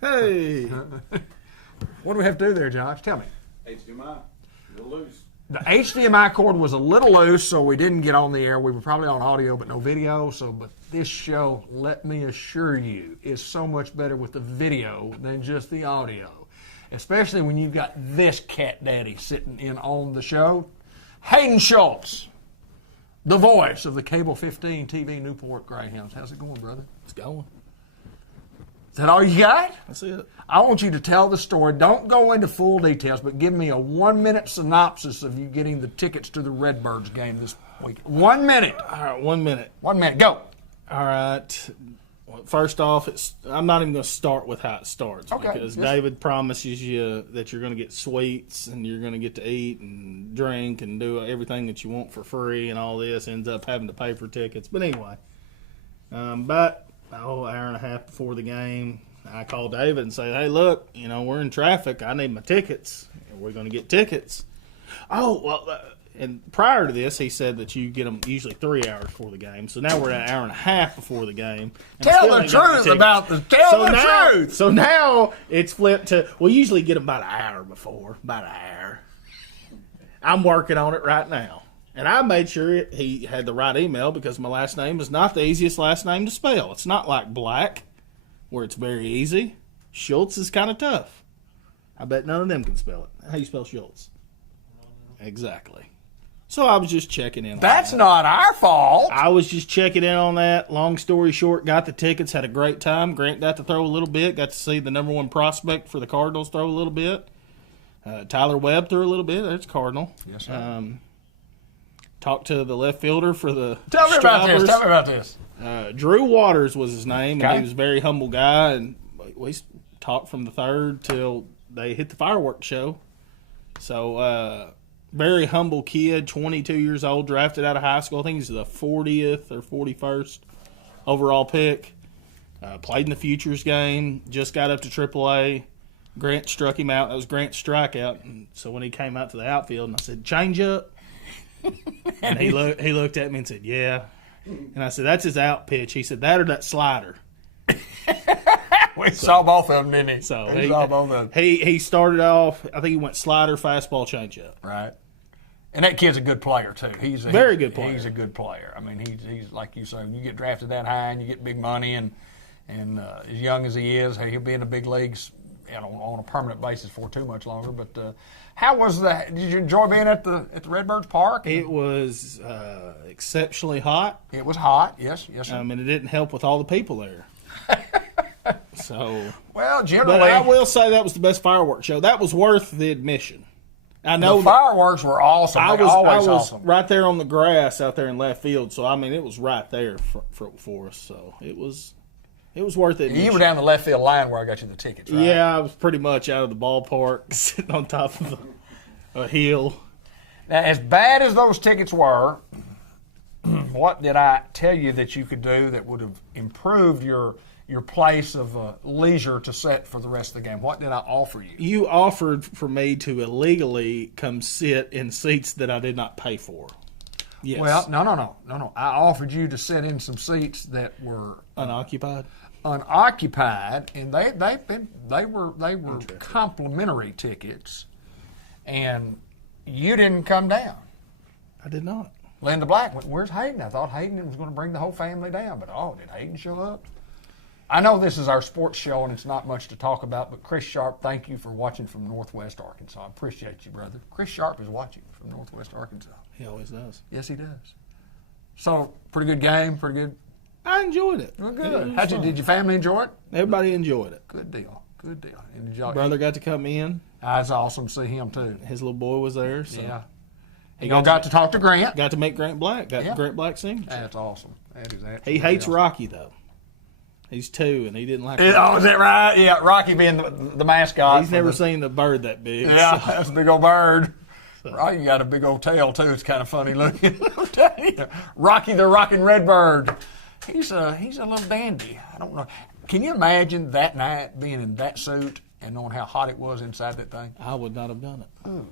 Hey. What do we have to do there, Josh? Tell me. HDMI, a little loose. The HDMI cord was a little loose, so we didn't get on the air. We were probably on audio, but no video. But this show, let me assure you, is so much better with the video than just the audio. Especially when you've got this cat daddy sitting in on the show. Hayden Schultz, the voice of the Cable 15 TV Newport Greyhounds. How's it going, brother? It's going. Is that all you got? That's it. I want you to tell the story. Don't go into full details, but give me a 1-minute synopsis of you getting the tickets to the Redbirds game this week. 1 minute. All right, 1 minute. 1 minute. Go. All right. Well, first off, I'm not even going to start with how it starts because David promises you that you're going to get sweets and you're going to get to eat and drink and do everything that you want for free, and all this ends up having to pay for tickets. But anyway, but an hour and a half before the game, I call David and say, "Hey, look, we're in traffic. I need my tickets. We're going to get tickets." Oh, well. And prior to this, he said that you get them usually 3 hours before the game. So now we're at an hour and a half before the game. Tell the truth about the truth. So now it's flipped to, we usually get them about an hour before, about an hour. I'm working on it right now. And I made sure he had the right email because my last name is not the easiest last name to spell. It's not like Black, where it's very easy. Schultz is kind of tough. I bet none of them can spell it. How do you spell Schultz? Exactly. So I was just checking in on That's that. not our fault. I was just checking in on that. Long story short, got the tickets, had a great time. Grant got to throw a little bit, got to see the number one prospect for the Cardinals throw a little bit. Tyler Webb threw a little bit. That's Cardinal. Yes, sir. Talked to the left fielder for the Tell me about this. Drew Waters was his name, Okay. and he was a very humble guy. And we talked from the third till they hit the fireworks show. So, very humble kid, 22 years old, drafted out of high school. I think he's the 40th or 41st overall pick. Played in the Futures game, just got up to AAA. Grant struck him out. That was Grant's strikeout. And so when he came out to the outfield, and I said, "Change up." And he looked at me and said, "Yeah." And I said, "That's his out pitch." He said, "That or that slider." We saw both of them, didn't he? So we saw both of them. He started off, I think he went slider, fastball, changeup. Right. And that kid's a good player, too. He's a Very good player. He's a good player. I mean, he's like you say, you get drafted that high and you get big money, and as young as he is, he'll be in the big leagues on a permanent basis for too much longer. But how was that? Did you enjoy being at the Redbirds Park? It was exceptionally hot. It was hot, yes. And it didn't help with all the people there. So, well, generally, but I will say that was the best fireworks show. That was worth the admission. I know the fireworks were awesome. I was awesome. right there on the grass out there in left field. So I mean, it was right there for us. So it was worth it. You were down the left field line where I got you the tickets, right? Yeah, I was pretty much out of the ballpark, sitting on top of a hill. Now, as bad as those tickets were, what did I tell you that you could do that would have improved your place of leisure to set for the rest of the game? What did I offer you? You offered for me to illegally come sit in seats that I did not pay for. Yes. Well, no. I offered you to sit in some seats that were unoccupied, and they were complimentary tickets, and you didn't come down. I did not. Linda Black went, "Where's Hayden?" I thought Hayden was going to bring the whole family down, but did Hayden show up? I know this is our sports show and it's not much to talk about, but Chris Sharp, thank you for watching from Northwest Arkansas. I appreciate you, brother. Chris Sharp is watching from Northwest Arkansas. He always does. Yes, he does. So, pretty good game, pretty good. I enjoyed it. Well, good. Did your family enjoy it? Everybody enjoyed it. Good deal. And did brother got to come in. That's awesome to see him, too. His little boy was there. So. Yeah. He got to talk to Grant. Got to meet Grant Black. Grant Black signature. That's awesome. That is absolutely He hates awesome. Rocky, though. He's 2, and he didn't like Oh, is that right? Yeah, Rocky being the mascot. He's never seen a bird that big. Yeah, so. that's a big old bird. Rocky got a big old tail, too. It's kind of funny looking. Rocky the Rockin' Redbird. He's a little dandy. I don't know. Can you imagine that night being in that suit and knowing how hot it was inside that thing? I would not have done it. Ooh,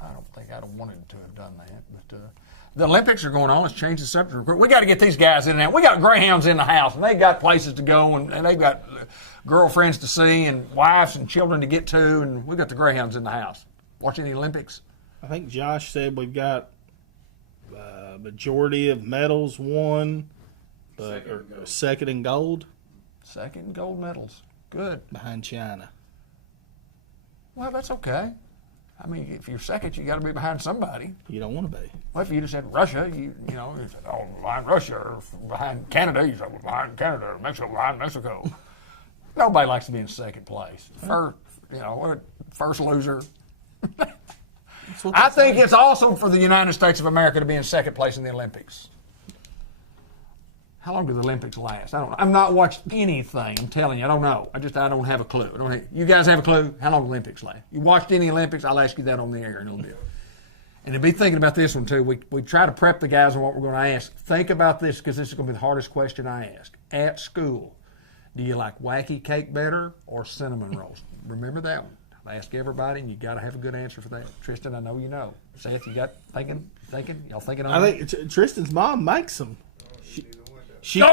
I don't think I'd have wanted to have done that. But The Olympics are going on. Let's change the subject. We got to get these guys in there. We got greyhounds in the house, and they got places to go, and they've got girlfriends to see, and wives and children to get to, and we got the greyhounds in the house. Watching the Olympics? I think Josh said we've got majority of medals won, but second in gold. Second in gold medals. Good. Behind China. Well, that's okay. I mean, if you're second, you got to be behind somebody. You don't want to be. Well, if you just said Russia, you said, oh, behind Russia, or behind Canada, you said, well, behind Canada, Mexico, behind Mexico. Nobody likes to be in second place. First loser. I think it's awesome for the United States of America to be in second place in the Olympics. How long do the Olympics last? I don't know. I've not watched anything. I'm telling you, I don't know. I don't have a clue. You guys have a clue how long the Olympics last? You watched any Olympics? I'll ask you that on the air in a little bit. And to be thinking about this one too, we try to prep the guys on what we're going to ask. Think about this, because this is going to be the hardest question I ask. At school, do you like wacky cake better or cinnamon rolls? Remember that one. I ask everybody, and you got to have a good answer for that. Tristan, I know you know. Seth, you got thinking? Y'all thinking on that? I think Tristan's mom makes them. You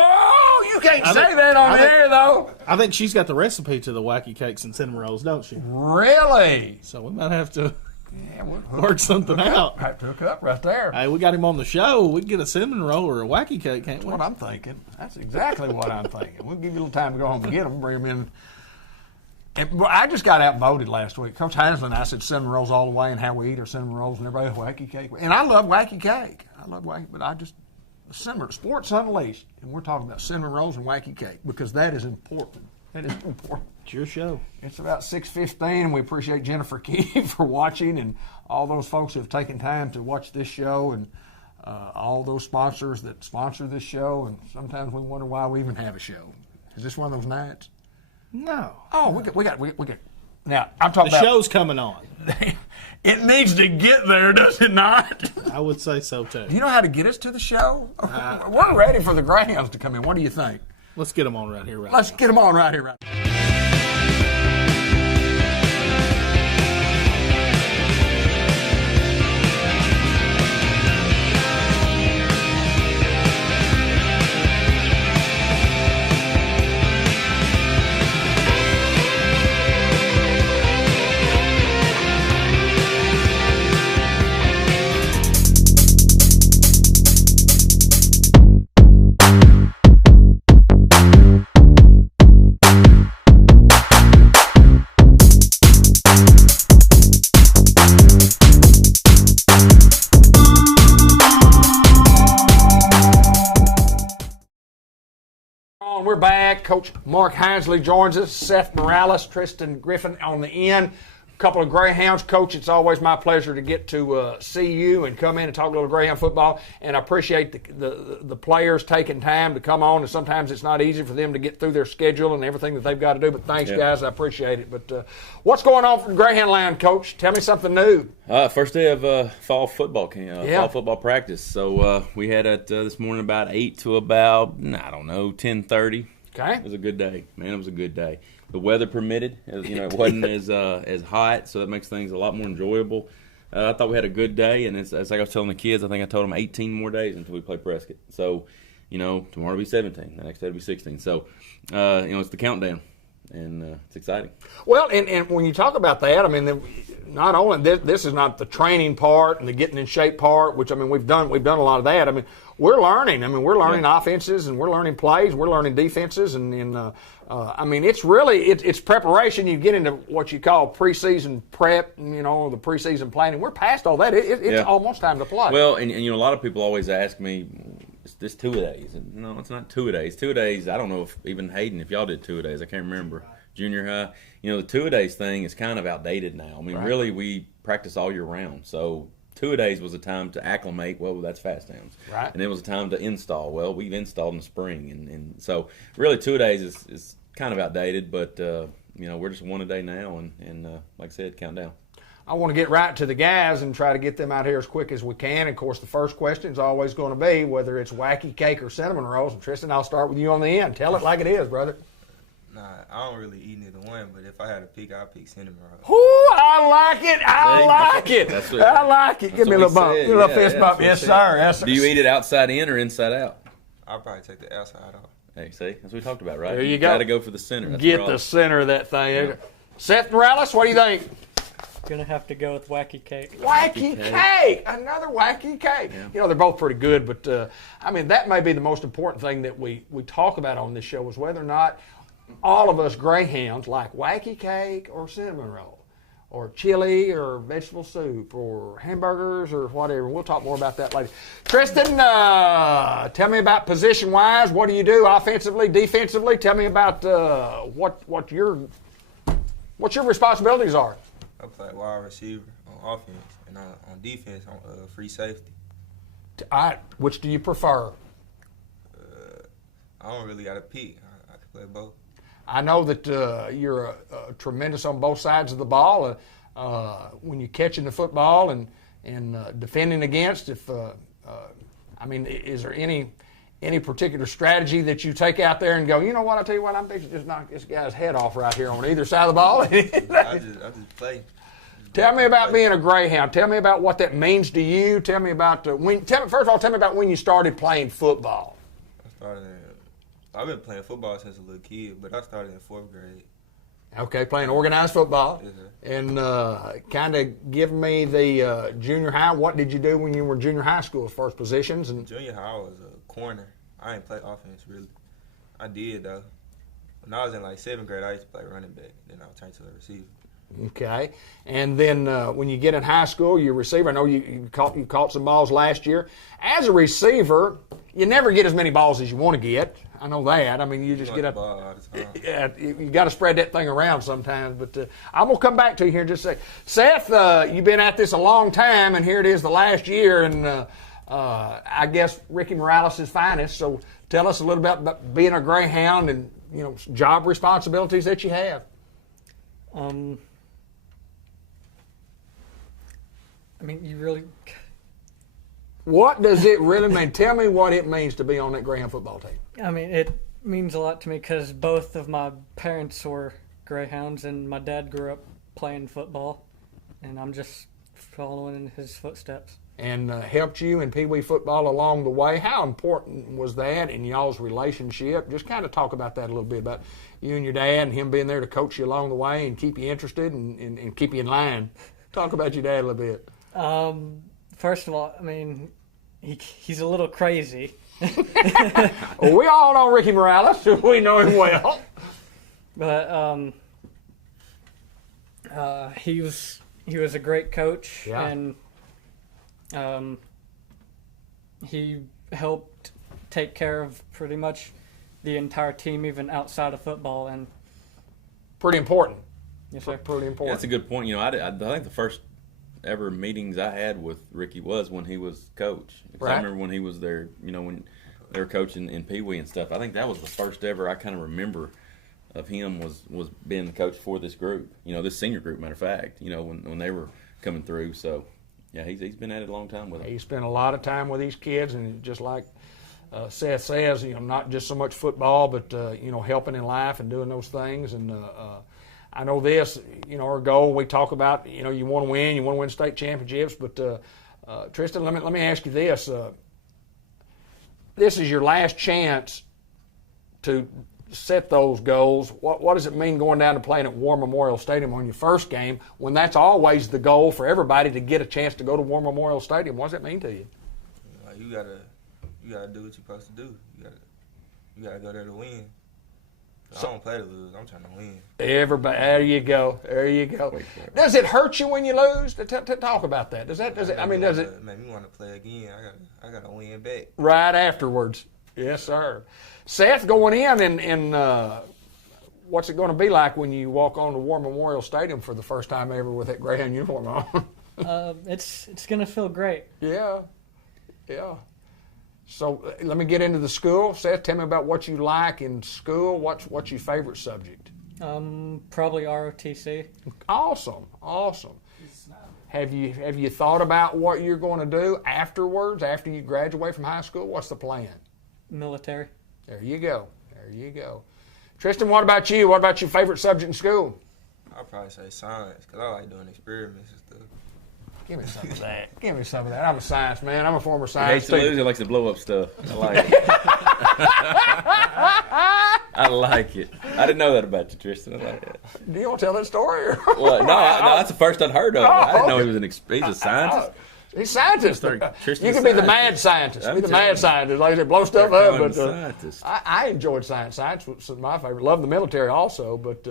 can't say that on air, though. I think she's got the recipe to the wacky cakes and cinnamon rolls, don't she? Really? So we might have to work something out. Have to hook up right there. Hey, we got him on the show. We can get a cinnamon roll or a wacky cake, can't we? That's what I'm thinking. That's exactly what I'm thinking. We'll give you a little time to go home and get them, bring them in. And I just got outvoted last week. Coach Haslin and I said cinnamon rolls all the way and how we eat our cinnamon rolls, and everybody wacky cake. And I love wacky cake. But I just... Sports Unleashed, and we're talking about cinnamon rolls and wacky cake, because that is important. That is important. It's your show. It's about 6:15, and we appreciate Jennifer Key for watching, and all those folks who have taken time to watch this show, and all those sponsors that sponsor this show. And sometimes we wonder why we even have a show. Is this one of those nights? No. Oh, we got. Now I'm talking about the show's coming on. It needs to get there, does it not? I would say so, too. Do you know how to get us to the show? We're ready for the Greyhounds to come in. What do you think? Let's get them on right here, right Let's get them on right here, right now. We're back. Coach Mark Hinsley joins us. Seth Morales, Tristan Griffin on the end. A couple of Greyhounds. Coach, it's always my pleasure to get to see you and come in and talk a little Greyhound football. And I appreciate the players taking time to come on. And sometimes it's not easy for them to get through their schedule and everything that they've got to do. But thanks, guys. I appreciate it. But what's going on for the Greyhound Land, Coach? Tell me something new. First day of fall football camp, fall football practice. So we had it this morning about 8 to about, 10:30. Okay. It was a good day. Man, it was a good day. The weather permitted. It wasn't as hot, so that makes things a lot more enjoyable. I thought we had a good day, and it's like I was telling the kids, I think I told them 18 more days until we play Prescott. So, tomorrow will be 17. The next day will be 16. So, it's the countdown, and it's exciting. Well, and when you talk about that, I mean, not only this is not the training part and the getting in shape part, which, I mean, we've done a lot of that. I mean, we're learning. I mean, we're learning offenses, and we're learning plays, we're learning defenses, and I mean, it's really it's preparation. You get into what you call preseason prep, the preseason planning. We're past all that. It's almost time to play. Well, and a lot of people always ask me, is this two-a-days? And no, it's not two-a-days. Two-a-days, I don't know if even Hayden, if y'all did two-a-days, I can't remember. Junior high, the two-a-days thing is kind of outdated now. I mean, really, we practice all year round. So two-a-days was a time to acclimate. Well, that's fast downs. Right. And it was a time to install. Well, we've installed in the spring. And so really two-a-days is kind of outdated, but, we're just one a day now. And like I said, count down. I want to get right to the guys and try to get them out here as quick as we can. Of course, the first question is always going to be whether it's wacky cake or cinnamon rolls. And Tristan, I'll start with you on the end. Tell it like it is, brother. Nah, I don't really eat neither one, but if I had to pick, I'd pick cinnamon rolls. Ooh, I like it. I like it. That's what- I like it. Give me a little bump. Give me a little fist bump. Yes, sir. Yes, sir. Do you eat it outside in or inside out? I'll probably take the outside off. Hey, see, that's what we talked about, right? There you go. Got to go for the center. That's Get all. the center of that thing. Seth Morales, what do you think? Gonna have to go with wacky cake. Wacky cake. Another wacky cake. Yeah. You know, they're both pretty good, but I mean, that may be the most important thing that we talk about on this show is whether or not all of us Greyhounds like wacky cake or cinnamon roll or chili or vegetable soup or hamburgers or whatever. We'll talk more about that later. Tristan, tell me about position-wise. What do you do offensively, defensively? Tell me about what your responsibilities are. I play wide receiver on offense, and on defense, on free safety. All right, which do you prefer? I don't really got to pick. I can play both. I know that you're tremendous on both sides of the ball. When you're catching the football and defending against, I mean, is there any particular strategy that you take out there and go, you know what, I'll tell you what, I'm fixing to just knock this guy's head off right here on either side of the ball? I just play. Tell me about being a Greyhound. Tell me about what that means to you. Tell me about first of all, tell me about when you started playing football. I've been playing football since a little kid, but I started in 4th grade. Okay, playing organized football. Yes, sir. And kind of give me the junior high. What did you do when you were junior high school as far as positions? And Junior high, I was a corner. I didn't play offense, really. I did, though. When I was in, 7th grade, I used to play running back. Then I would turn to a receiver. okay, and then when you get in high school, you're a receiver. I know you caught some balls last year. As a receiver, you never get as many balls as you want to get. I know that. I mean, you just You get want up. the ball all the time. Yeah, you got to spread that thing around sometimes. But I'm going to come back to you here in just a second. Seth, you've been at this a long time, and here it is the last year, and I guess Ricky Morales' finest. So tell us a little bit about being a Greyhound and, job responsibilities that you have. I mean, you really. What does it really mean? Tell me what it means to be on that Greyhound football team. I mean, it means a lot to me because both of my parents were Greyhounds, and my dad grew up playing football, and I'm just following in his footsteps. And helped you in Pee Wee football along the way. How important was that in y'all's relationship? Just kind of talk about that a little bit, about you and your dad and him being there to coach you along the way and keep you interested and keep you in line. Talk about your dad a little bit. First of all, I mean, he's a little crazy. Well, we all know Ricky Morales. We know him well. But he was a great coach, Yeah. and he helped take care of pretty much the entire team, even outside of football. And Pretty important. yes, sir. Pretty Yeah, important. that's a good point. I think the first ever meetings I had with Ricky was when he was coach. 'Cause Right. I remember when he was there, when they were coaching in Pee Wee and stuff. I think that was the first ever I kind of remember of him was being the coach for this group. This senior group, matter of fact. When they were coming through. So yeah, he's been at it a long time with them. He spent a lot of time with these kids, and just like Seth says, not just so much football, but helping in life and doing those things. And I know this, our goal. We talk about, you want to win state championships. But Tristan, let me ask you this: this is your last chance to set those goals. What does it mean going down to playing at War Memorial Stadium on your first game, when that's always the goal for everybody to get a chance to go to War Memorial Stadium? What does it mean to you? You gotta do what you're supposed to do. You gotta go there to win. I don't play to lose. I'm trying to win. Everybody, there you go. Does it hurt you when you lose? Talk about that. Does it? I mean, does it? Make me want to play again. I gotta win back. Right afterwards. Yes, sir. Seth, going in and what's it going to be like when you walk on to War Memorial Stadium for the first time ever with that Greyhound uniform on? It's gonna feel great. Yeah. So let me get into the school. Seth, tell me about what you like in school. What's your favorite subject? Probably ROTC. Awesome. Have you thought about what you're going to do afterwards, after you graduate from high school? What's the plan? Military. There you go. Tristan, what about you? What about your favorite subject in school? I'll probably say science because I like doing experiments and stuff. Give me some of that. Give me some of that. I'm a science man. I'm a former He science hates to lose. student. He likes to blow up stuff. I like it. I like it. I didn't know that about you, Tristan. I like it. Do you want to tell that story? Or? What? No, that's the first I'd heard of it. I didn't know he was he's a scientist. He's a scientist. Tristan You can be the scientist. mad scientist. I'm Be the telling mad you. scientist. Like I said, blow stuff They're up. calling But him scientist. I enjoyed science. Science was my favorite. Love the military also. But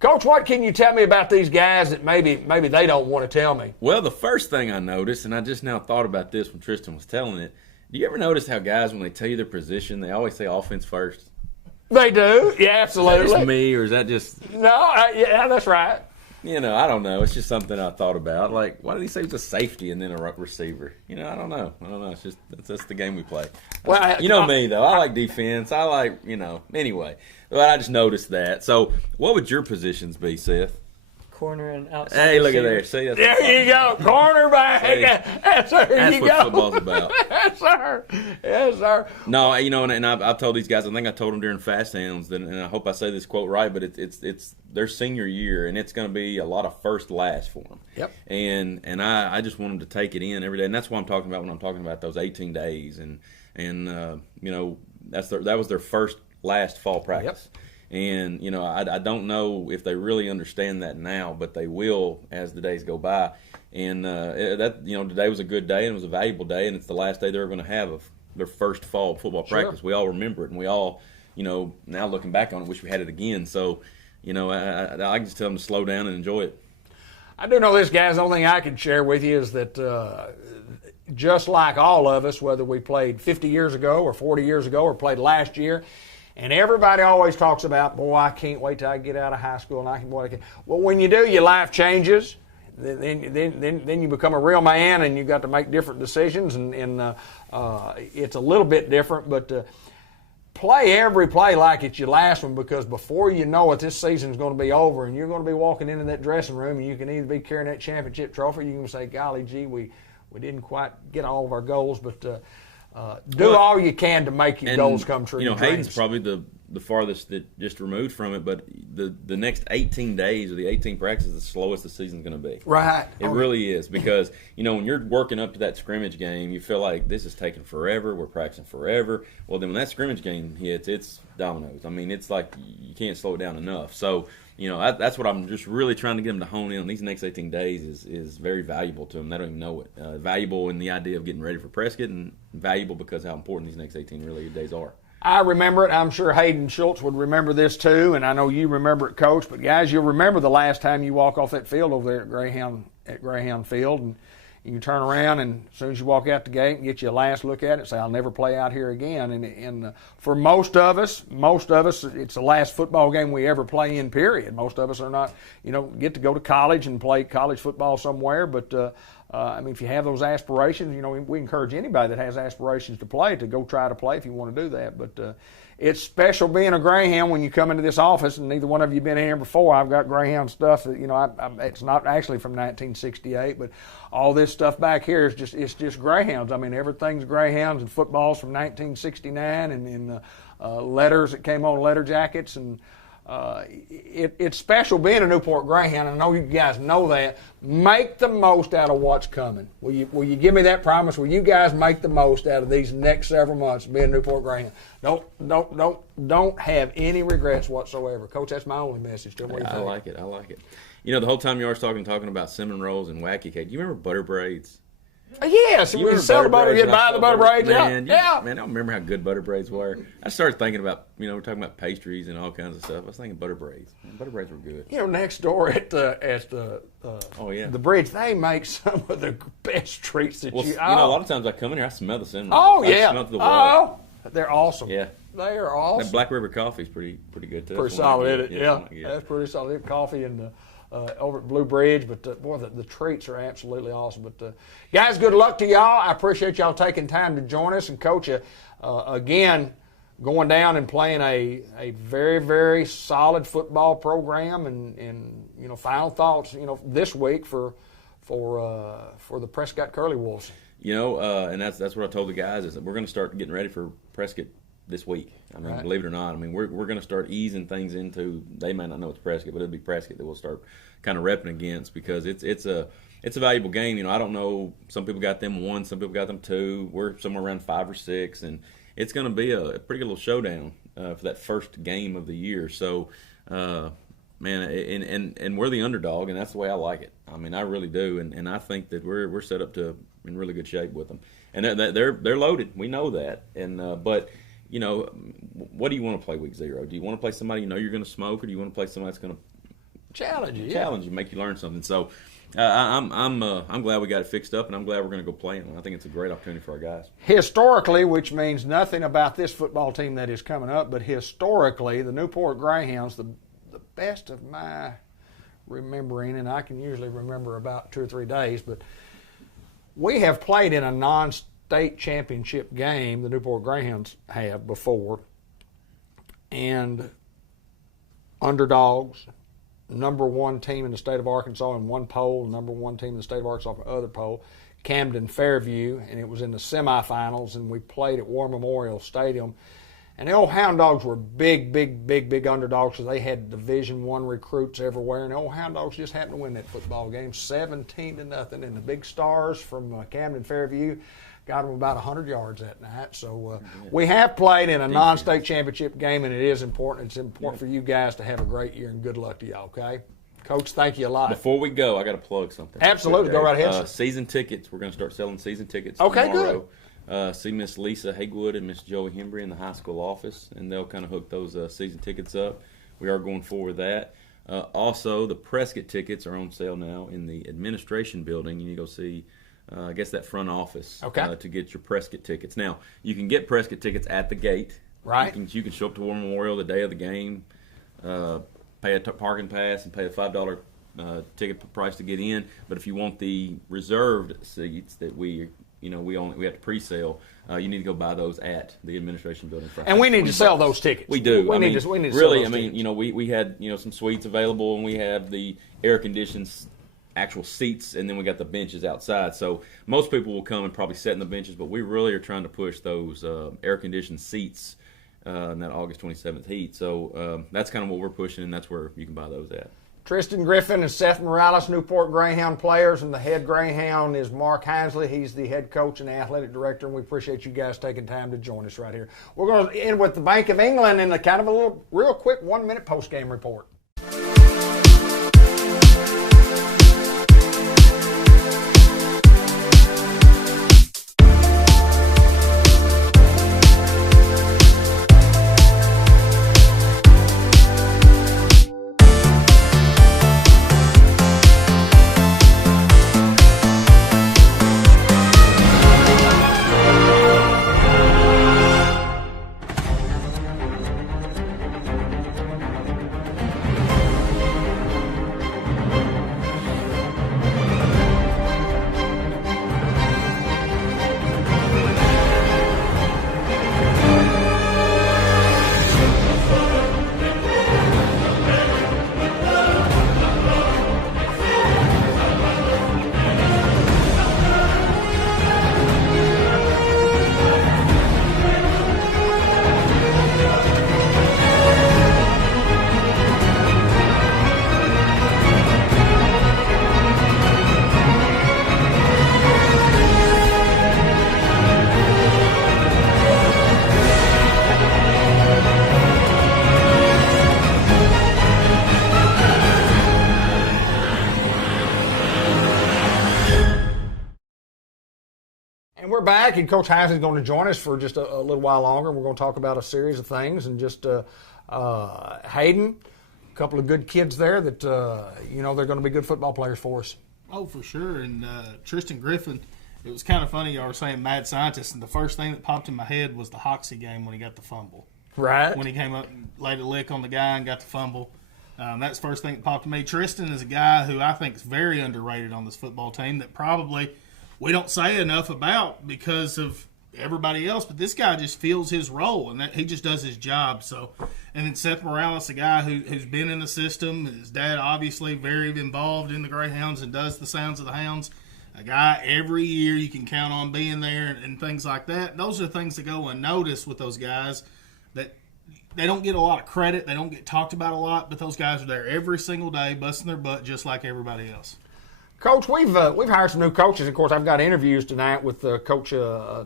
Coach, what can you tell me about these guys that maybe they don't want to tell me? Well, the first thing I noticed, and I just now thought about this when Tristan was telling it, do you ever notice how guys, when they tell you their position, they always say offense first? They do. Yeah, Is that just absolutely. me, or is that just, No, yeah, that's right. I don't know. It's just something I thought about. Like, why did he say it's a safety and then a receiver? I don't know. It's just, that's the game we play. Well, You know me, though. I like defense. I like, anyway. But I just noticed that. So, what would your positions be, Seth? Corner and outside. Hey, look at receiver. there. See, that's There you go, cornerback. Hey, Yes, sir. that's you what go. football's about. Yes, sir. Yes, sir. No, and I've told these guys. I think I told them during Fast Hands, and I hope I say this quote right. But it's their senior year, and it's going to be a lot of first last for them. Yep. And I just want them to take it in every day, and that's what I'm talking about when I'm talking about those 18 days, and that was their first last fall practice. Yep. And I don't know if they really understand that now, but they will as the days go by. And today was a good day and it was a valuable day, and it's the last day they're going to have of their first fall football practice. We all remember it, and we all, now looking back on it, wish we had it again. So, I can just tell them to slow down and enjoy it. I do know this, guys. The only thing I can share with you is that just like all of us, whether we played 50 years ago or 40 years ago or played last year, and everybody always talks about, boy, I can't wait till I get out of high school and I can. Well, when you do, your life changes. Then you become a real man, and you got to make different decisions, and it's a little bit different. But play every play like it's your last one, because before you know it, this season's going to be over, and you're going to be walking into that dressing room, and you can either be carrying that championship trophy, or you can say, golly gee, we didn't quite get all of our goals, but do all you can to make your goals come true. Hayden's probably the farthest that just removed from it, but the next 18 days or the 18 practices is the slowest the season's going to be. Right. It really is, because when you're working up to that scrimmage game, you feel like this is taking forever. We're practicing forever. Well, then when that scrimmage game hits, it's dominoes. I mean, it's like you can't slow it down enough. So that's what I'm just really trying to get them to hone in on. These next 18 days is very valuable to them. They don't even know it. Valuable in the idea of getting ready for Prescott, and valuable because how important these next 18 really days are. I remember it. I'm sure Hayden Schultz would remember this too, and I know you remember it, Coach. But guys, you'll remember the last time you walk off that field over there at Greyhound Field, and you turn around, and as soon as you walk out the gate and get your last look at it, say, "I'll never play out here again." And for most of us, it's the last football game we ever play in. Period. Most of us are not, get to go to college and play college football somewhere, but. If you have those aspirations, we encourage anybody that has aspirations to play to go try to play if you want to do that. But it's special being a Greyhound when you come into this office, and neither one of you been in here before. I've got Greyhound stuff that it's not actually from 1968, but all this stuff back here is just Greyhounds. I mean, everything's Greyhounds, and football's from 1969, and letters that came on letter jackets, and it's special being a Newport Greyhound. I know you guys know that. Make the most out of what's coming. Will you give me that promise? Will you guys make the most out of these next several months being a Newport Greyhound? Don't have any regrets whatsoever, Coach. That's my only message to them. I like it. The whole time you were talking about cinnamon rolls and wacky cake. Do you remember butter braids? Yes, we sell the butter. You buy the butter braids. Man, yeah. Man, I don't remember how good butter braids were. I started thinking about, we're talking about pastries and all kinds of stuff. I was thinking butter braids. Man, butter braids were good. Next door at the the bridge, they make some of the best treats that a lot of times I come in here, I smell the cinnamon. Oh rolls. yeah. I smell the water. They're awesome. Yeah. They are awesome. That Black River coffee is pretty good too. Pretty solid, isn't it? Yeah. That's pretty solid. Coffee and over at Blue Bridge, but the treats are absolutely awesome. But guys, good luck to y'all. I appreciate y'all taking time to join us, and Coach, again, going down and playing a very, very solid football program, and final thoughts this week for the Prescott Curly Wolves. And that's what I told the guys, is that we're going to start getting ready for Prescott this week. I mean, Right. believe it or not, I mean, we're going to start easing things into. They may not know it's Prescott, but it'll be Prescott that we'll start kind of repping against because it's a valuable game. You know, I don't know. Some people got them 1, some people got them 2. We're somewhere around 5 or 6, and it's going to be a pretty good little showdown for that first game of the year. So, man, and we're the underdog, and that's the way I like it. I mean, I really do, and I think that we're set up to in really good shape with them, and they're loaded. We know that, and but. You know, what do you want to play week 0? Do you want to play somebody you know you're going to smoke, or do you want to play somebody that's going to challenge you, make you learn something? So, I'm glad we got it fixed up, and I'm glad we're going to go play them. I think it's a great opportunity for our guys. Historically, which means nothing about this football team that is coming up, but historically, the Newport Greyhounds, the best of my remembering, and I can usually remember about 2 or 3 days, but we have played in a non-state championship game, the Newport Greyhounds have before, and underdogs, number 1 team in the state of Arkansas in one poll, number 1 team in the state of Arkansas for other poll, Camden Fairview, and it was in the semifinals, and we played at War Memorial Stadium. And the old Hound Dogs were big underdogs because they had Division I recruits everywhere, and the old Hound Dogs just happened to win that football game 17-0. And the Big Stars from Camden Fairview got them about 100 yards that night. So we have played in a non-state championship game, and it is important. It's important for you guys to have a great year, and good luck to y'all, okay? Coach, thank you a lot. Before we go, I got to plug something. Absolutely. Go right ahead, sir. Season tickets. We're going to start selling season tickets Okay, tomorrow. See Miss Lisa Haywood and Miss Joey Hembry in the high school office, and they'll kind of hook those season tickets up. We are going forward with that. Also, the Prescott tickets are on sale now in the administration building. You need to go see, I guess, that front office to get your Prescott tickets. Now, you can get Prescott tickets at the gate. Right. You can show up to War Memorial the day of the game, pay a parking pass, and pay a $5 ticket price to get in. But if you want the reserved seats that we have to pre-sale. You need to go buy those at the administration building. And we need to sell those tickets. We do. We need to sell those tickets. We had some suites available, and we have the air-conditioned actual seats, and then we got the benches outside. So most people will come and probably sit in the benches, but we really are trying to push those air-conditioned seats in that August 27th heat. So that's kind of what we're pushing, and that's where you can buy those at. Tristan Griffin and Seth Morales, Newport Greyhound players, and the head Greyhound is Mark Hinsley. He's the head coach and the athletic director, and we appreciate you guys taking time to join us right here. We're going to end with the Bank of England and a kind of a little real quick 1-minute post-game report. And we're back, and Coach Hinsley is going to join us for just a little while longer. We're going to talk about a series of things, and just Hayden, a couple of good kids there that, they're going to be good football players for us. Oh, for sure. And Tristan Griffin, it was kind of funny. Y'all were saying mad scientist, and the first thing that popped in my head was the Hoxie game when he got the fumble. Right. When he came up and laid a lick on the guy and got the fumble. That's the first thing that popped to me. Tristan is a guy who I think is very underrated on this football team that probably we don't say enough about because of everybody else, but this guy just feels his role, and that he just does his job. So, and then Seth Morales, a guy who's been in the system. His dad obviously very involved in the Greyhounds and does the sounds of the Hounds. a guy every year you can count on being there and things like that. Those are things that go unnoticed with those guys that they don't get a lot of credit. They don't get talked about a lot, but those guys are there every single day, busting their butt just like everybody else. Coach, we've hired some new coaches. Of course, I've got interviews tonight with Coach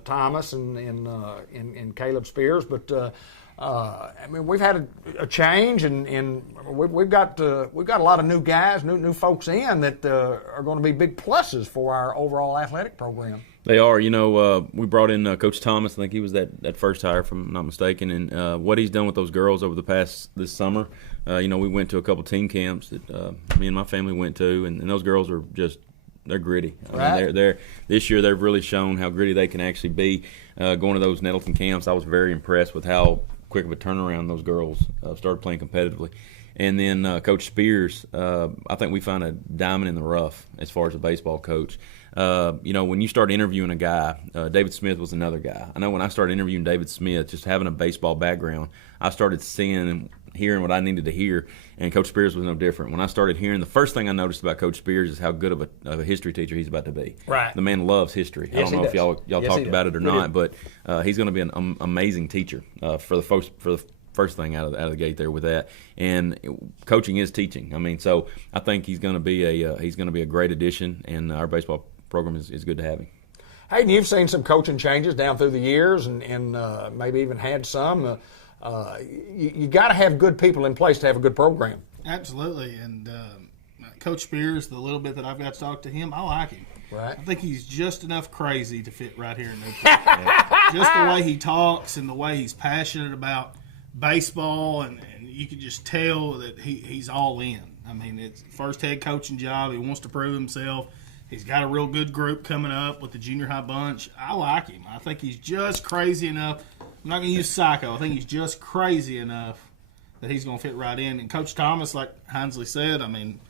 Thomas and Caleb Spears. But I mean, we've had a change, and we've got a lot of new guys, new folks in that are going to be big pluses for our overall athletic program. They are. You know, we brought in Coach Thomas. I think he was that first hire, if I'm not mistaken. And what he's done with those girls over this summer, you know, we went to a couple team camps that me and my family went to, and those girls are they're gritty. Right. I mean, they're this year they've really shown how gritty they can actually be. Going to those Nettleton camps, I was very impressed with how quick of a turnaround those girls started playing competitively. And then Coach Spears, I think we found a diamond in the rough as far as a baseball coach. You know, when you start interviewing a guy, David Smith was another guy. I know when I started interviewing David Smith, just having a baseball background, I started seeing and hearing what I needed to hear, and Coach Spears was no different. When I started hearing, the first thing I noticed about Coach Spears is how good of a history teacher he's about to be. Right. The man loves history. Yes, I don't know if y'all Yes, talked he about it or does. not, but he's going to be an amazing teacher for the first thing out of the gate there with that. And coaching is teaching. I mean, so I think he's going to be a great addition, and our baseball program is good to have him. Hey, and you've seen some coaching changes down through the years, and maybe even had some. You got to have good people in place to have a good program. Absolutely, and Coach Spears, the little bit that I've got to talk to him, I like him. Right. I think he's just enough crazy to fit right here in Newport. Just the way he talks and the way he's passionate about baseball, and you can just tell that he's all in. I mean, it's first head coaching job. He wants to prove himself. He's got a real good group coming up with the junior high bunch. I like him. I think he's just crazy enough. I'm not going to use psycho. I think he's just crazy enough that he's going to fit right in. And Coach Thomas, like Hinsley said, I mean,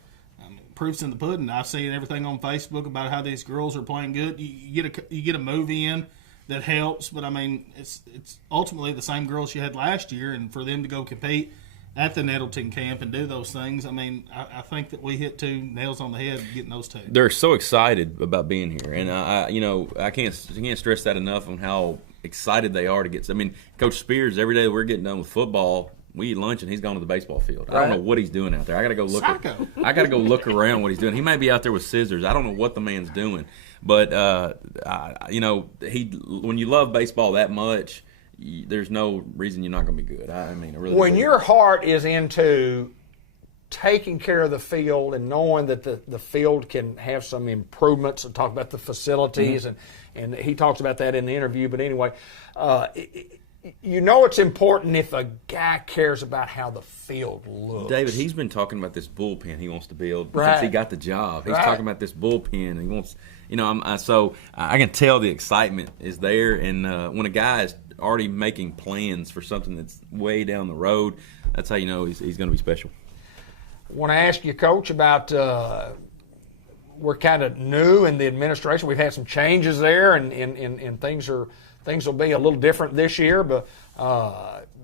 proof's in the pudding. I've seen everything on Facebook about how these girls are playing good. You get a move in that helps, but I mean, it's ultimately the same girls you had last year, and for them to go compete at the Nettleton camp and do those things, I mean, I think that we hit two nails on the head getting those two. They're so excited about being here, and I can't stress that enough on how excited they are to get. I mean, Coach Spears, every day we're getting done with football, we eat lunch and he's gone to the baseball field. I don't know what he's doing out there. I got to go look. I got to go look around what he's doing. He may be out there with scissors. I don't know what the man's doing, but when you love baseball that much, there's no reason you're not going to be good. I mean, I really. When your heart is into taking care of the field and knowing that the field can have some improvements, and talk about the facilities, and he talks about that in the interview. But anyway, you know it's important if a guy cares about how the field looks. David, he's been talking about this bullpen he wants to build Right. since he got the job. He's Right. talking about this bullpen. He wants, so I can tell the excitement is there. And when a guy is already making plans for something that's way down the road, that's how you know he's going to be special. I want to ask you, Coach, about we're kind of new in the administration. We've had some changes there, and things will be a little different this year. But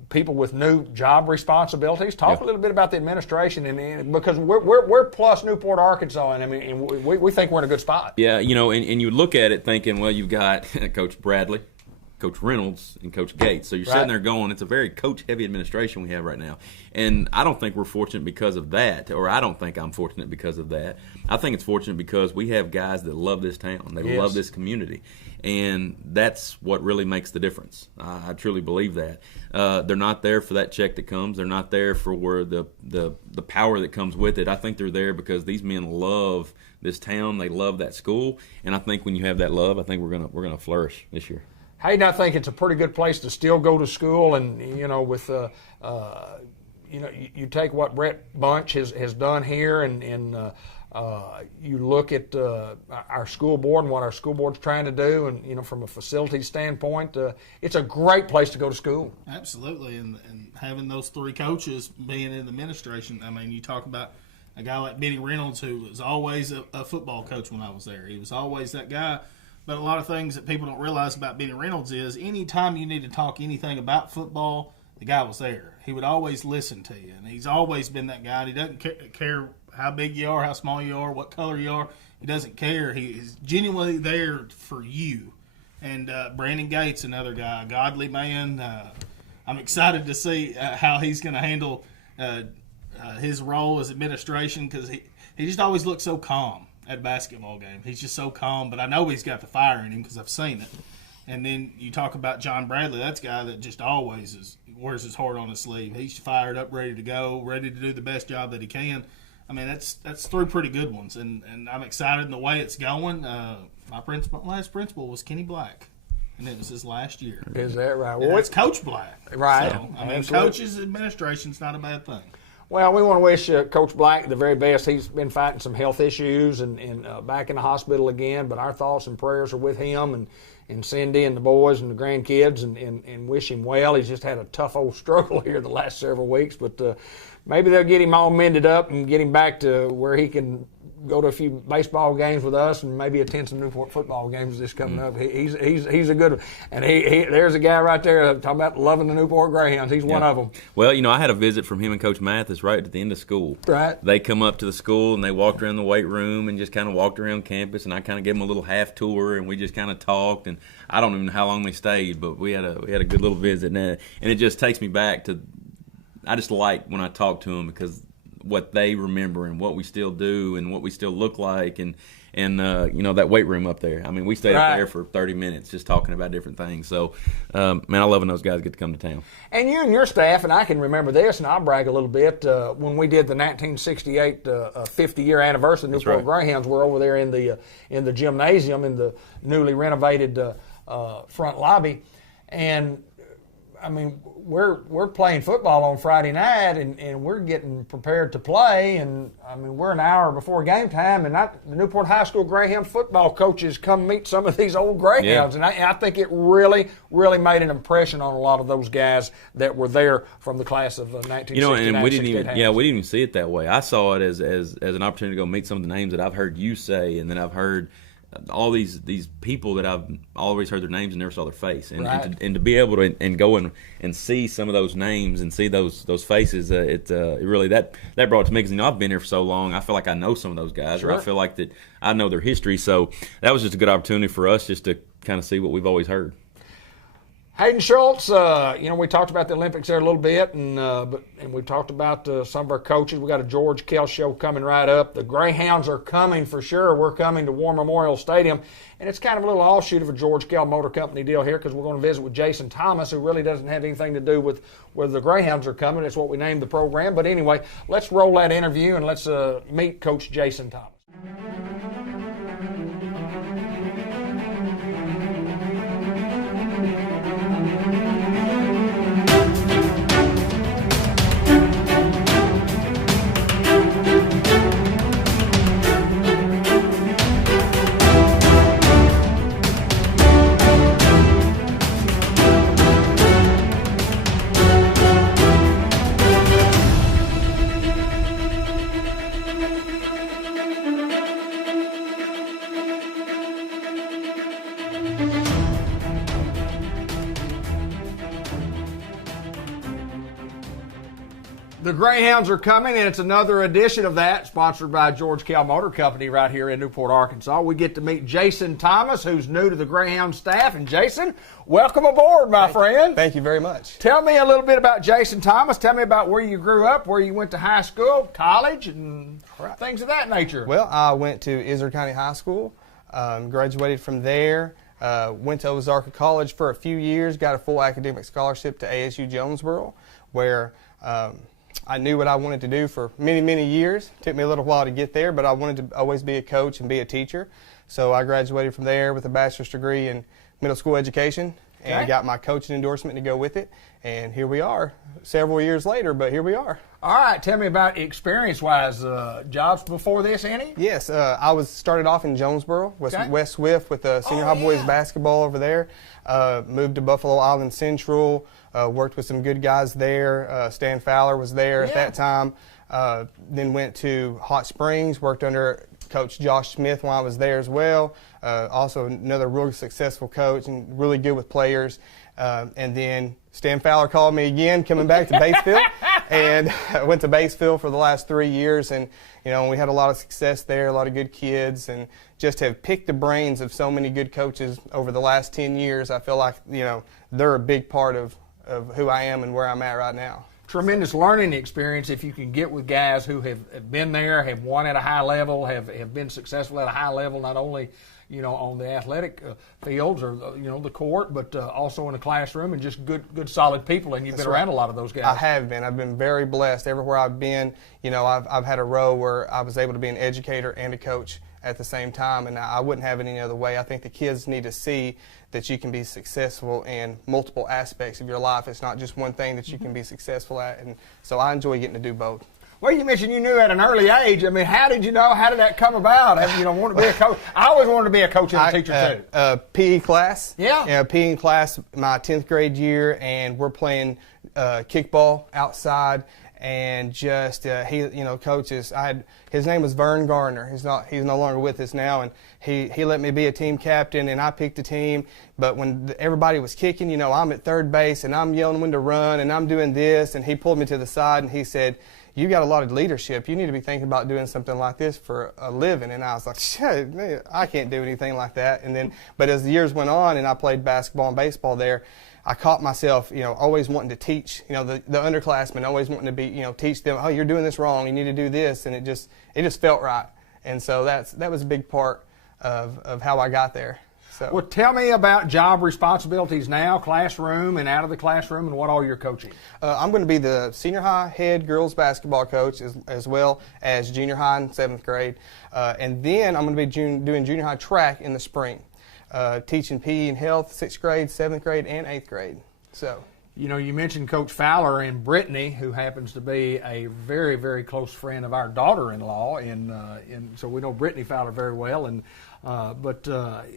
people with new job responsibilities, talk a little bit about the administration, and because we're plus Newport, Arkansas, and I mean, and we think we're in a good spot. Yeah, and you look at it thinking, well, you've got Coach Bradley, Coach Reynolds, and Coach Gates. So you're sitting there going, it's a very coach-heavy administration we have right now. And I don't think we're fortunate because of that, or I don't think I'm fortunate because of that. I think it's fortunate because we have guys that love this town. They love this community. And that's what really makes the difference. I truly believe that. They're not there for that check that comes. They're not there for where the power that comes with it. I think they're there because these men love this town. They love that school. And I think when you have that love, I think we're gonna flourish this year. Hayden, I think it's a pretty good place to still go to school, and with you take what Brett Bunch has done here, and you look at our school board and what our school board's trying to do, and from a facility standpoint, it's a great place to go to school. Absolutely, and having those three coaches being in the administration, I mean, you talk about a guy like Benny Reynolds, who was always a football coach when I was there. He was always that guy. But a lot of things that people don't realize about Benny Reynolds is anytime you need to talk anything about football, the guy was there. He would always listen to you, and he's always been that guy. He doesn't care how big you are, how small you are, what color you are. He doesn't care. He is genuinely there for you. And Brandon Gates, another guy, a godly man. I'm excited to see how he's going to handle his role as administration, because he just always looks so calm at a basketball game. He's just so calm, but I know he's got the fire in him because I've seen it. And then you talk about John Bradley. That's a guy that just always wears his heart on his sleeve. He's fired up, ready to go, ready to do the best job that he can. I mean, that's 3 pretty good ones, and I'm excited in the way it's going. My last principal was Kenny Black, and it was his last year. Is that right? Well, it's Coach Black. Right. So, I mean, Absolutely. coach's administration's not a bad thing. Well, we want to wish Coach Black the very best. He's been fighting some health issues and back in the hospital again, but our thoughts and prayers are with him and Cindy and the boys and the grandkids, and wish him well. He's just had a tough old struggle here the last several weeks, but maybe they'll get him all mended up and get him back to where he can go to a few baseball games with us and maybe attend some Newport football games this coming up. He's a good one. And there's a guy right there talking about loving the Newport Greyhounds. He's one of them. Well, I had a visit from him and Coach Mathis right at the end of school. Right. They come up to the school and they walked around the weight room and just kind of walked around campus, and I kind of gave them a little half tour, and we just kind of talked, and I don't even know how long they stayed, but we had a good little visit, and it just takes me back to, I just like when I talk to them, because what they remember and what we still do and what we still look like, and that weight room up there. I mean, we stayed up there for 30 minutes just talking about different things. So, man, I love when those guys get to come to town. And you and your staff, and I can remember this, and I'll brag a little bit, when we did the 1968 50-year anniversary of Newport Greyhounds, we're over there in the gymnasium in the newly renovated front lobby, and I mean, we're playing football on Friday night, and we're getting prepared to play, and I mean, we're an hour before game time, and the Newport High School Greyhound football coaches come meet some of these old Greyhounds, and I think it really, really made an impression on a lot of those guys that were there from the class of 1969. And we didn't even see it that way. I saw it as an opportunity to go meet some of the names that I've heard you say, and then I've heard all these people that I've always heard their names and never saw their face, and to be able to and go and see some of those names and see those faces, it really that brought it to me, because I've been here for so long. I feel like I know some of those guys, or I feel like that I know their history. So that was just a good opportunity for us just to kind of see what we've always heard. Hayden Schultz, we talked about the Olympics there a little bit, and we talked about some of our coaches. We got a George Kell show coming right up. The Greyhounds are coming for sure. We're coming to War Memorial Stadium, and it's kind of a little offshoot of a George Kell Motor Company deal here, because we're going to visit with Jason Thomas, who really doesn't have anything to do with whether the Greyhounds are coming. It's what we named the program. But anyway, let's roll that interview and let's meet Coach Jason Thomas. The Greyhounds are coming, and it's another edition of that, sponsored by George Kell Motor Company right here in Newport, Arkansas. We get to meet Jason Thomas, who's new to the Greyhound staff. And Jason, welcome aboard, my friend. Thank you very much. Tell me a little bit about Jason Thomas. Tell me about where you grew up, where you went to high school, college, and things of that nature. Well, I went to Islington County High School, graduated from there, went to Ozarka College for a few years, got a full academic scholarship to ASU Jonesboro, where I knew what I wanted to do for many, many years. It took me a little while to get there, but I wanted to always be a coach and be a teacher. So I graduated from there with a bachelor's degree in middle school education and got my coaching endorsement to go with it. And here we are, several years later, but here we are. All right, tell me about experience-wise, jobs before this, any? Yes, I started off in Jonesboro with West Swift with senior high boys basketball over there. Moved to Buffalo Island Central, worked with some good guys there. Stan Fowler was there at that time. Then went to Hot Springs, worked under Coach Josh Smith while I was there as well. Also another really successful coach and really good with players. And then Stan Fowler called me again, coming back to Batesville. And I went to Batesville for the last 3 years, and we had a lot of success there, a lot of good kids, and just have picked the brains of so many good coaches over the last 10 years. I feel like they're a big part of who I am and where I'm at right now. Tremendous learning experience if you can get with guys who have been there, have won at a high level, have been successful at a high level, not only on the athletic fields or the court, but also in the classroom, and just good solid people. And you've been around a lot of those guys. I have been. I've been very blessed. Everywhere I've been, I've had a row where I was able to be an educator and a coach at the same time, and I wouldn't have it any other way. I think the kids need to see that you can be successful in multiple aspects of your life. It's not just one thing that you can be successful at, and so I enjoy getting to do both. Well, you mentioned you knew at an early age. I mean, how did you know? How did that come about? Want to be a coach? I always wanted to be a coach and a teacher too. PE class. Yeah. PE class, my 10th grade year, and we're playing kickball outside. And just coaches. His name was Vern Garner. He's no longer with us now, and he let me be a team captain, and I picked a team. But when everybody was kicking, I'm at third base, and I'm yelling when to run, and I'm doing this, and he pulled me to the side, and he said, "You got a lot of leadership. You need to be thinking about doing something like this for a living." And I was like, "Shit, man, I can't do anything like that." But as the years went on, and I played basketball and baseball there, I caught myself, always wanting to teach, the underclassmen, always wanting to be, teach them, "Oh, you're doing this wrong. You need to do this," and it just felt right. And so that was a big part of how I got there. So. Well, tell me about job responsibilities now, classroom and out of the classroom, and what all you're coaching. I'm going to be the senior high head girls basketball coach as well as junior high and 7th grade. And then I'm going to be doing junior high track in the spring, teaching PE and health, 6th grade, 7th grade, and 8th grade. So. You mentioned Coach Fowler and Brittany, who happens to be a very, very close friend of our daughter-in-law, and so we know Brittany Fowler very well. But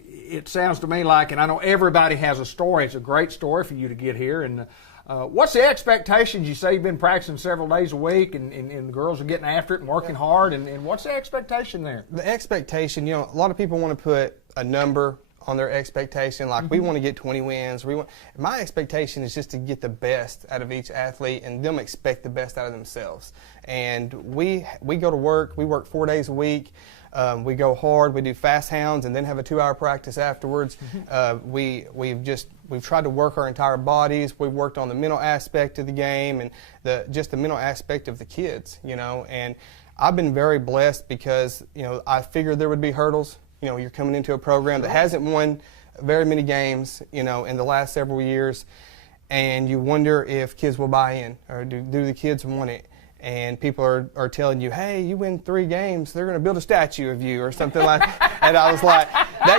it sounds to me like, and I know everybody has a story. It's a great story for you to get here. And what's the expectations? You say you've been practicing several days a week, and the girls are getting after it and working hard. And what's the expectation there? The expectation, a lot of people want to put a number on their expectation, like we want to get 20 wins. My expectation is just to get the best out of each athlete, and them expect the best out of themselves. And we go to work. We work 4 days a week. We go hard. We do fast hounds, and then have a 2-hour practice afterwards. We've tried to work our entire bodies. We've worked on the mental aspect of the game and the mental aspect of the kids. And I've been very blessed because I figured there would be hurdles. You're coming into a program that hasn't won very many games, in the last several years, and you wonder if kids will buy in, or do the kids want it? And people are telling you, "Hey, you win 3 games, they're going to build a statue of you," or something like that. And I was like,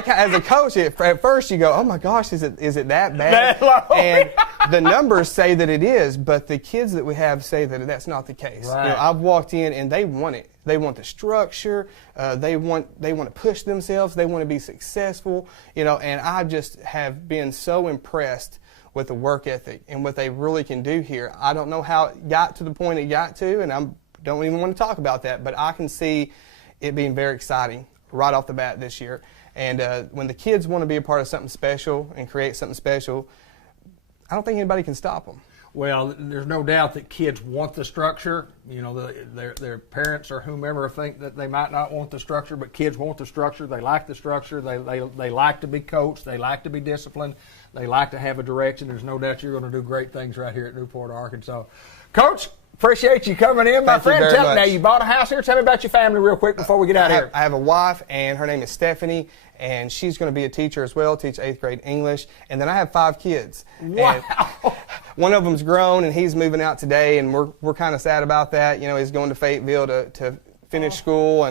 as a coach, at first you go, "Oh my gosh, is it that bad?" And the numbers say that it is, but the kids that we have say that that's not the case. Right. I've walked in and they want it. They want the structure. They want to push themselves. They want to be successful. And I just have been so impressed with the work ethic and what they really can do here. I don't know how it got to the point it got to, and I don't even want to talk about that, but I can see it being very exciting right off the bat this year. And when the kids want to be a part of something special and create something special, I don't think anybody can stop them. Well, there's no doubt that kids want the structure. Their parents or whomever think that they might not want the structure, but kids want the structure. They like the structure. They like to be coached. They like to be disciplined. They like to have a direction. There's no doubt you're going to do great things right here at Newport, Arkansas. Coach, appreciate you coming in, my friend. Tell me now, you bought a house here. Tell me about your family real quick before we get out of here. I have a wife, and her name is Stephanie, and she's going to be a teacher as well, teach 8th grade English. And then I have 5 kids. Wow. And one of them's grown, and he's moving out today, and we're kind of sad about that. He's going to Fayetteville to finish school,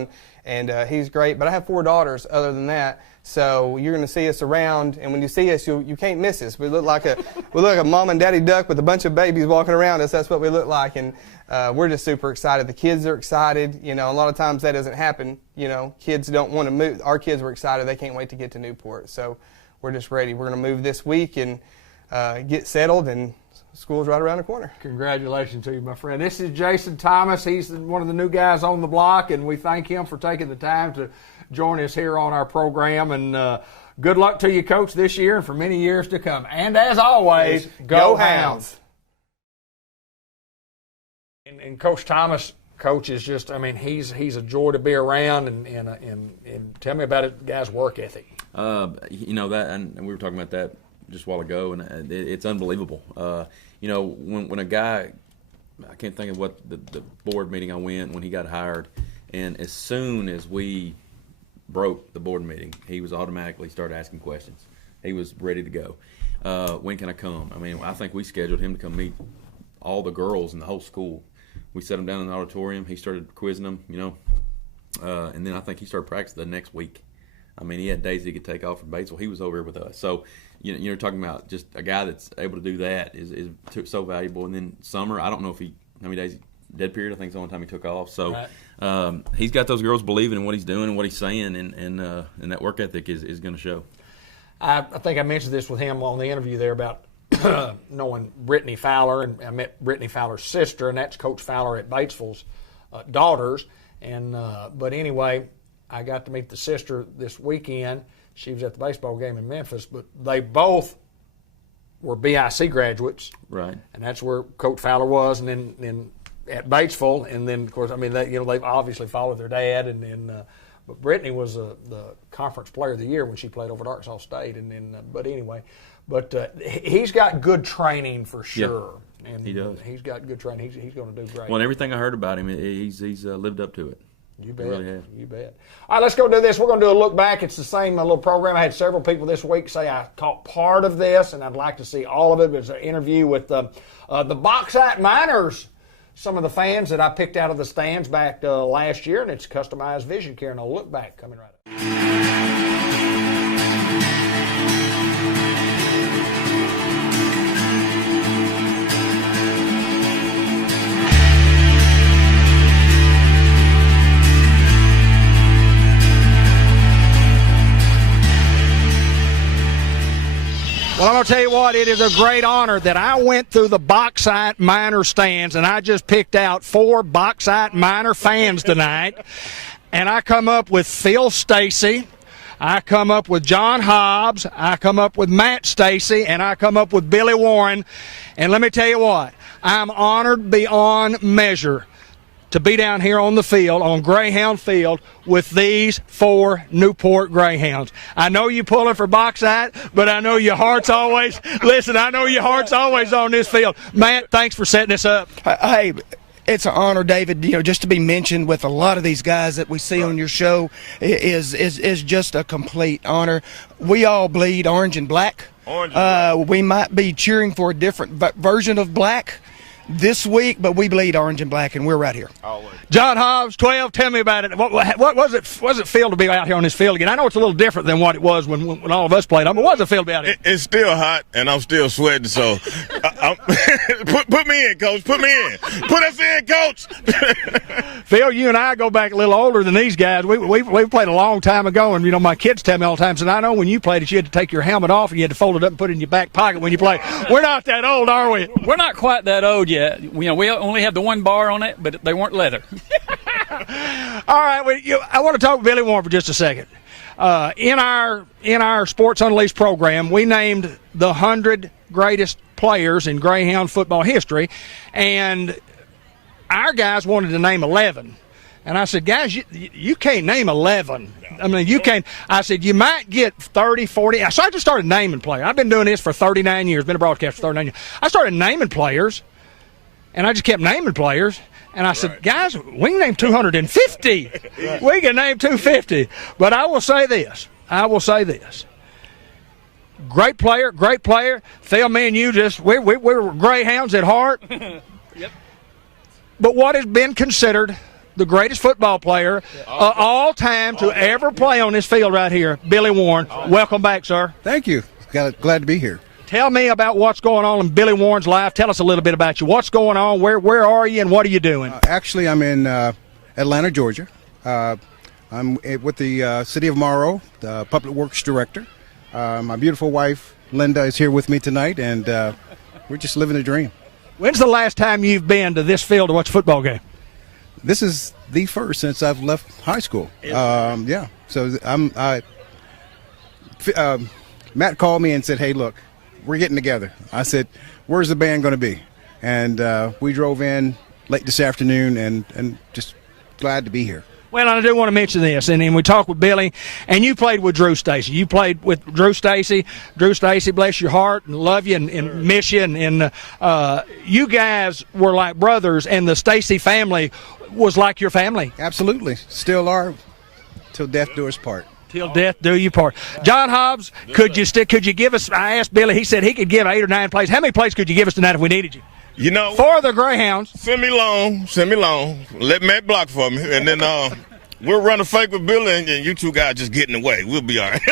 and he's great. But I have 4 daughters other than that. So you're going to see us around, and when you see us, you can't miss us. We look like a mom and daddy duck with a bunch of babies walking around us. That's what we look like, and we're just super excited. The kids are excited. A lot of times that doesn't happen. Kids don't want to move. Our kids were excited. They can't wait to get to Newport. So we're just ready. We're going to move this week and get settled, and school's right around the corner. Congratulations to you, my friend. This is Jason Thomas. He's one of the new guys on the block, and we thank him for taking the time to join us here on our program. And good luck to you, Coach, this year and for many years to come. And as always, go Hounds. And Coach Thomas, Coach, is just, I mean, he's a joy to be around, and tell me about it, guy's work ethic. You know, that, and we were talking about that just a while ago, and it's unbelievable. You know, when a guy, I can't think of what the board meeting I went when he got hired, and as soon as we broke the board meeting, he was automatically started asking questions. He was ready to go. When can I come? I mean, I think we scheduled him to come meet all the girls in the whole school. We set him down in the auditorium. He started quizzing them, you know, and then I think he started practicing the next week. I mean, he had days he could take off from Batesville. He was over here with us. So, you're talking about just a guy that's able to do that is so valuable. And then Summer, I don't know how many days dead period. I think it's the only time he took off. So right. He's got those girls believing in what he's doing and what he's saying, and that work ethic is going to show. I think I mentioned this with him on the interview there about knowing Brittany Fowler, and I met Brittany Fowler's sister, and that's Coach Fowler at Batesville's daughters. And but anyway, I got to meet the sister this weekend. She was at the baseball game in Memphis, but they both were BIC graduates, right? And that's where Coach Fowler was, and then at Batesville, and then of course, I mean, they've obviously followed their dad, but Brittany was the conference player of the year when she played over at Arkansas State, and then but anyway, he's got good training for sure. Yeah, and he does. He's got good training. He's going to do great. Well, and everything I heard about him, he's lived up to it. You bet. Really have. You bet. All right, let's go do this. We're going to do a look back. It's the same little program. I had several people this week say I caught part of this, and I'd like to see all of it. It's an interview with the Bauxite Miners, some of the fans that I picked out of the stands back last year, and it's customized vision care, and a look back coming right up. Well, I'm going to tell you what, it is a great honor that I went through the Bauxite Miner stands, and I just picked out 4 Bauxite Miner fans tonight. And I come up with Phil Stacy, I come up with John Hobbs, I come up with Matt Stacy, and I come up with Billy Warren. And let me tell you what, I'm honored beyond measure to be down here on the field, on Greyhound Field, with these 4 Newport Greyhounds. I know you pulling for Bauxite, but I know your heart's always, listen, I know your heart's always on this field. Matt, thanks for setting this up. Hey, it's an honor, David, just to be mentioned with a lot of these guys that we see on your show is just a complete honor. We all bleed orange and black. We might be cheering for a different version of black this week, but we bleed orange and black, and we're right here. John Hobbs, 12, tell me about it. What was it feel to be out here on this field again? I know it's a little different than what it was when all of us played on, but what does it feel to be out here? It's still hot, and I'm still sweating, so put me in, Coach. Put me in. Put us in, Coach. Phil, you and I go back a little older than these guys. We played a long time ago, and, my kids tell me all the time, said, I know when you played it, you had to take your helmet off, and you had to fold it up and put it in your back pocket when you played. We're not that old, are we? We're not quite that old yet. We only have the one bar on it, but they weren't leather. All right, I want to talk to Billy Warren for just a second. In our Sports Unleashed program, we named the 100 greatest players in Greyhound football history, and our guys wanted to name 11. And I said, guys, you can't name 11. I mean, you can't. I said, you might get 30, 40. So I just started naming players. I've been doing this for 39 years, been a broadcaster for 39 years. I started naming players, and I just kept naming players. And I said, guys, we can name 250. We can name 250. But I will say this. Great player. Phil, me and you we're Greyhounds at heart. Yep. But what has been considered the greatest football player of all time to ever play on this field right here, Billy Warren. Welcome back, sir. Thank you. Glad to be here. Tell me about what's going on in Billy Warren's life. Tell us a little bit about you. What's going on? Where are you, and what are you doing? Actually, I'm in Atlanta, Georgia. I'm with the City of Morrow, the Public Works Director. My beautiful wife, Linda, is here with me tonight, and we're just living the dream. When's the last time you've been to this field to watch a football game? This is the first since I've left high school. Yeah. So Matt called me and said, hey, look, we're getting together. I said, where's the band going to be? And we drove in late this afternoon, and just glad to be here. Well, I do want to mention this, and then we talked with Billy, and you played with Drew Stacy. You played with Drew Stacy. Drew Stacy, bless your heart, and love you and miss you. And you guys were like brothers, and the Stacy family was like your family. Absolutely. Still are, till death do us part. Till death do you part. John Hobbs, could you give us, I asked Billy, he said he could give 8 or 9 plays. How many plays could you give us tonight if we needed you? You know, for the Greyhounds. Send me long. Let Matt block for me, and then we'll run a fake with Billy, and you two guys just get in the way. We'll be all right.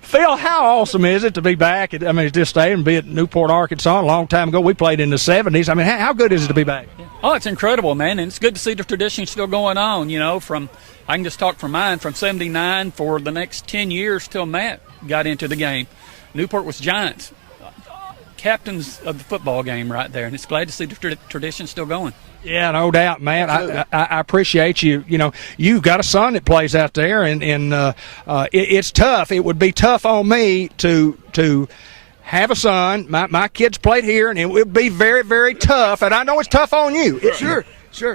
Phil, how awesome is it to be back at, this stadium, be at Newport, Arkansas, a long time ago. We played in the 70s. How good is it to be back? Oh, it's incredible, man, and it's good to see the tradition still going on, I can just talk from mine, from 79 for the next 10 years till Matt got into the game. Newport was giants. Captains of the football game right there, and it's glad to see the tradition still going. Yeah, no doubt, man. I appreciate you. You've got a son that plays out there, and it's tough. It would be tough on me to have a son. My kids played here, and it would be very, very tough. And I know it's tough on you. Sure.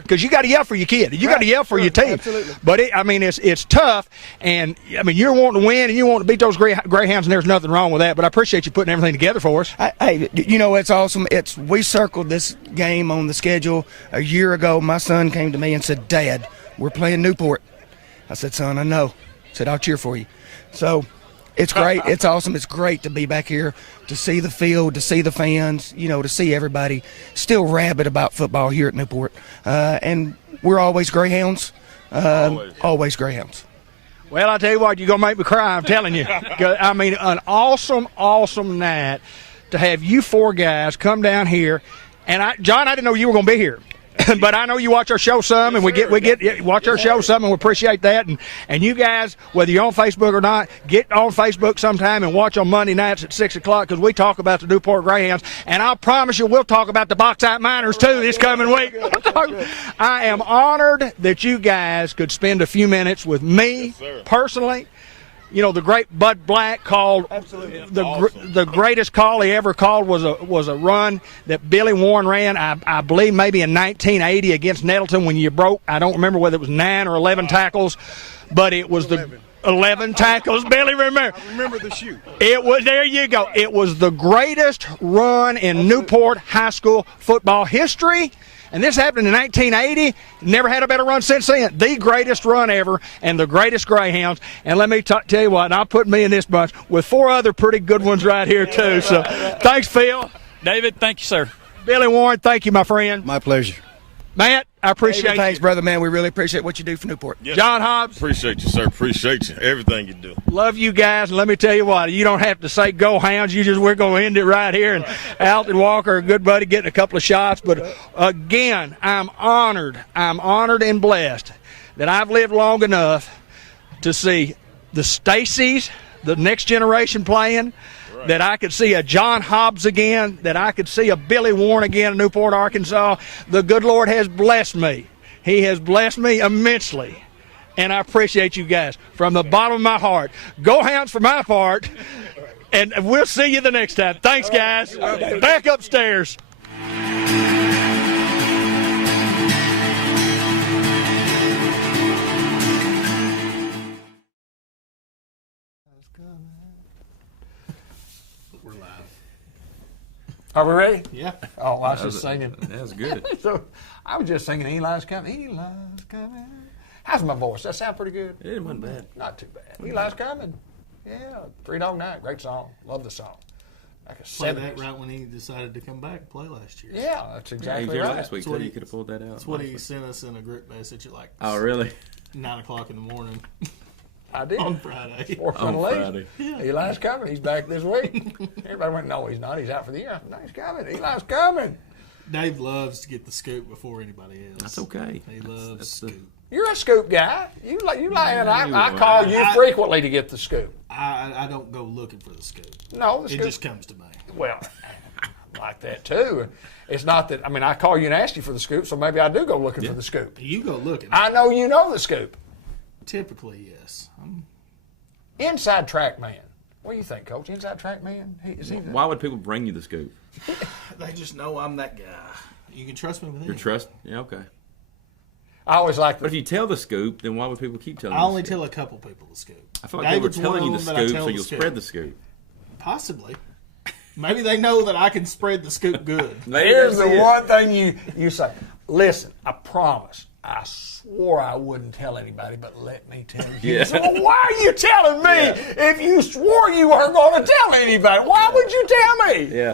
Because you got to yell for your kid. You got to yell for your team. Absolutely. But it's tough, and you're wanting to win, and you want to beat those Greyhounds, and there's nothing wrong with that. But I appreciate you putting everything together for us. Hey, it's awesome. We circled this game on the schedule a year ago. My son came to me and said, "Dad, we're playing Newport." I said, "Son, I know." I said, "I'll cheer for you." So it's great. It's awesome. It's great to be back here, to see the field, to see the fans, to see everybody still rabid about football here at Newport. And we're always Greyhounds. Always Greyhounds. Well, I tell you what, you're going to make me cry, I'm telling you. An awesome, awesome night to have you 4 guys come down here. And John, I didn't know you were going to be here. But I know you watch our show some, and we get watch our show some, and we appreciate that. And you guys, whether you're on Facebook or not, get on Facebook sometime and watch on Monday nights at 6 o'clock, because we talk about the Newport Greyhounds, and I'll promise you we'll talk about the Bauxite Miners too this coming week. I am honored that you guys could spend a few minutes with me personally. The great Bud Black called the greatest call he ever called was a run that Billy Warren ran, I believe maybe in 1980 against Nettleton, when you broke, I don't remember whether it was 9 or 11 tackles, but it was 11 tackles. Billy, remember? I remember the shoot. There you go. It was the greatest run in Newport high school football history. And this happened in 1980. Never had a better run since then. The greatest run ever, and the greatest Greyhounds. And let me tell you what, I'll put me in this bunch with 4 other pretty good ones right here, too. So thanks, Phil. David, thank you, sir. Billy Warren, thank you, my friend. My pleasure. Matt, I appreciate you. Thanks, brother, man. We really appreciate what you do for Newport. Yes. John Hobbs. Appreciate you, sir. Appreciate you. Everything you do. Love you guys. And let me tell you what, you don't have to say go Hounds. We're going to end it right here. And Alton Walker, a good buddy, getting a couple of shots. But again, I'm honored and blessed that I've lived long enough to see the Stacys, the next generation playing, that I could see a John Hobbs again, that I could see a Billy Warren again in Newport, Arkansas. The good Lord has blessed me. He has blessed me immensely. And I appreciate you guys from the bottom of my heart. Go Hounds for my part. And we'll see you the next time. Thanks, guys. Back upstairs. Are we ready? Yeah. Oh, I was just singing. That was good. So I was just singing Eli's Coming. Eli's Coming. How's my voice? That sound pretty good? It wasn't bad. Not too bad. Eli's Coming. Yeah. 3 Dog Night. Great song. Love the song. Like a Play 70s. that right when he decided to come back and play last year. Yeah, that's exactly here right. last week, too. You could have pulled that out. That's what he sent us in a group message at like Oh, really? 9 o'clock in the morning I did. on Friday. Sports On Friday. Friday. Yeah. Eli's coming. He's back this week. Everybody went, no, he's not. He's out for the year. No, he's coming. Eli's coming. Dave loves to get the scoop before anybody else. That's okay. He loves That's scoop. You're a scoop guy. You like. And I are. call you frequently to get the scoop. I don't go looking for the scoop. No, the It scoop. just comes to me. Well, I'm like that too. It's not that. I call you and ask you for the scoop, so maybe I do go looking for the scoop. You go looking. I know you know the scoop. Typically, yes. Inside track man. What do you think, Coach? Inside track man? Is he Why would people bring you the scoop? They just know I'm that guy. You can trust me with Your anything. trust? Yeah, okay. I always like. But if you tell the scoop, then why would people keep telling? I you only the scoop? tell a couple people the scoop. I feel like David's they were one telling you of the them that I scoop, tell so the you'll scoop. spread the scoop. Possibly. Maybe they know that I can spread the scoop good. Here's the one thing you say. Listen, I promise. I swore I wouldn't tell anybody, but let me tell you. Yeah. So why are you telling me Yeah. if you swore you weren't going to tell anybody? Why would you tell me? Yeah.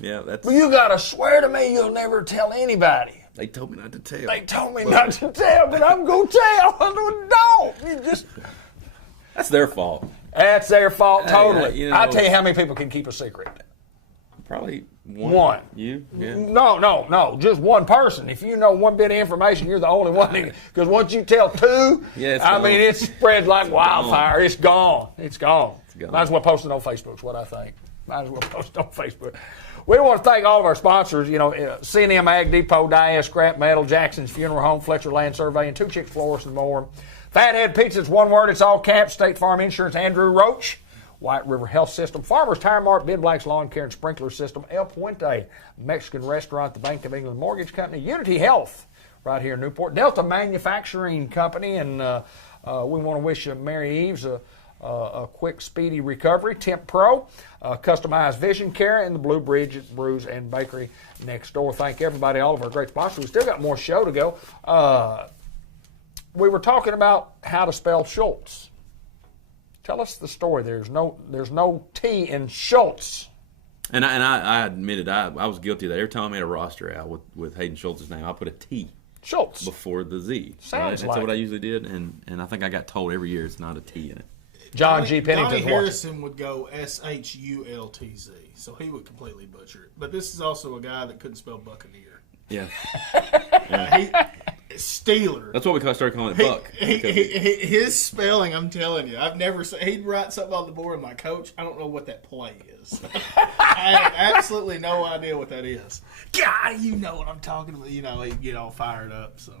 Yeah, that's. Well, you got to swear to me you'll never tell anybody. They told me not to tell. They told me not to tell, but I'm going to tell. Don't. You just. That's their fault. That's their fault totally. you know- I'll tell you how many people can keep a secret. Probably one. One. You? Yeah. No. Just one person. If you know one bit of information, you're the only one. Because once you tell two, Yeah, it's I gone. mean, it spreads like wildfire. It's gone. It's gone. gone. Might as well post it on Facebook, is what I think. Might as well post it on Facebook. We want to thank all of our sponsors, C&M Ag Depot, Diaz Scrap Metal, Jackson's Funeral Home, Fletcher Land Survey, and Two Chicks Florists and more. Fathead Pizza, it's one word, it's all caps. State Farm Insurance, Andrew Roach. White River Health System, Farmers Tire Mart, Ben Black's Lawn Care and Sprinkler System, El Puente, Mexican Restaurant, the Bank of England Mortgage Company, Unity Health, right here in Newport, Delta Manufacturing Company, and we want to wish Mary Eves a quick, speedy recovery. Temp Pro, Customized Vision Care, and the Blue Bridge Brews and Bakery next door. Thank everybody, all of our great sponsors. We still got more show to go. We were talking about how to spell Schultz. Tell us the story. There's no T in Schultz. And I admitted I was guilty of that. Every time I made a roster out with Hayden Schultz's name, I put a T. Schultz. Before the Z. Sounds That's like what I it. usually did, and I think I got told every year it's not a T in it. John G. Pennington's Donnie watching. Harrison would go Shultz, so he would completely butcher it. But this is also a guy that couldn't spell Buccaneer. Yeah. Steeler. That's what we started calling it, Buck. His spelling, I'm telling you, I've never seen. He'd write something on the board, and my coach, I don't know what that play is. I have absolutely no idea what that is. God, you know what I'm talking about. He'd get all fired up. So,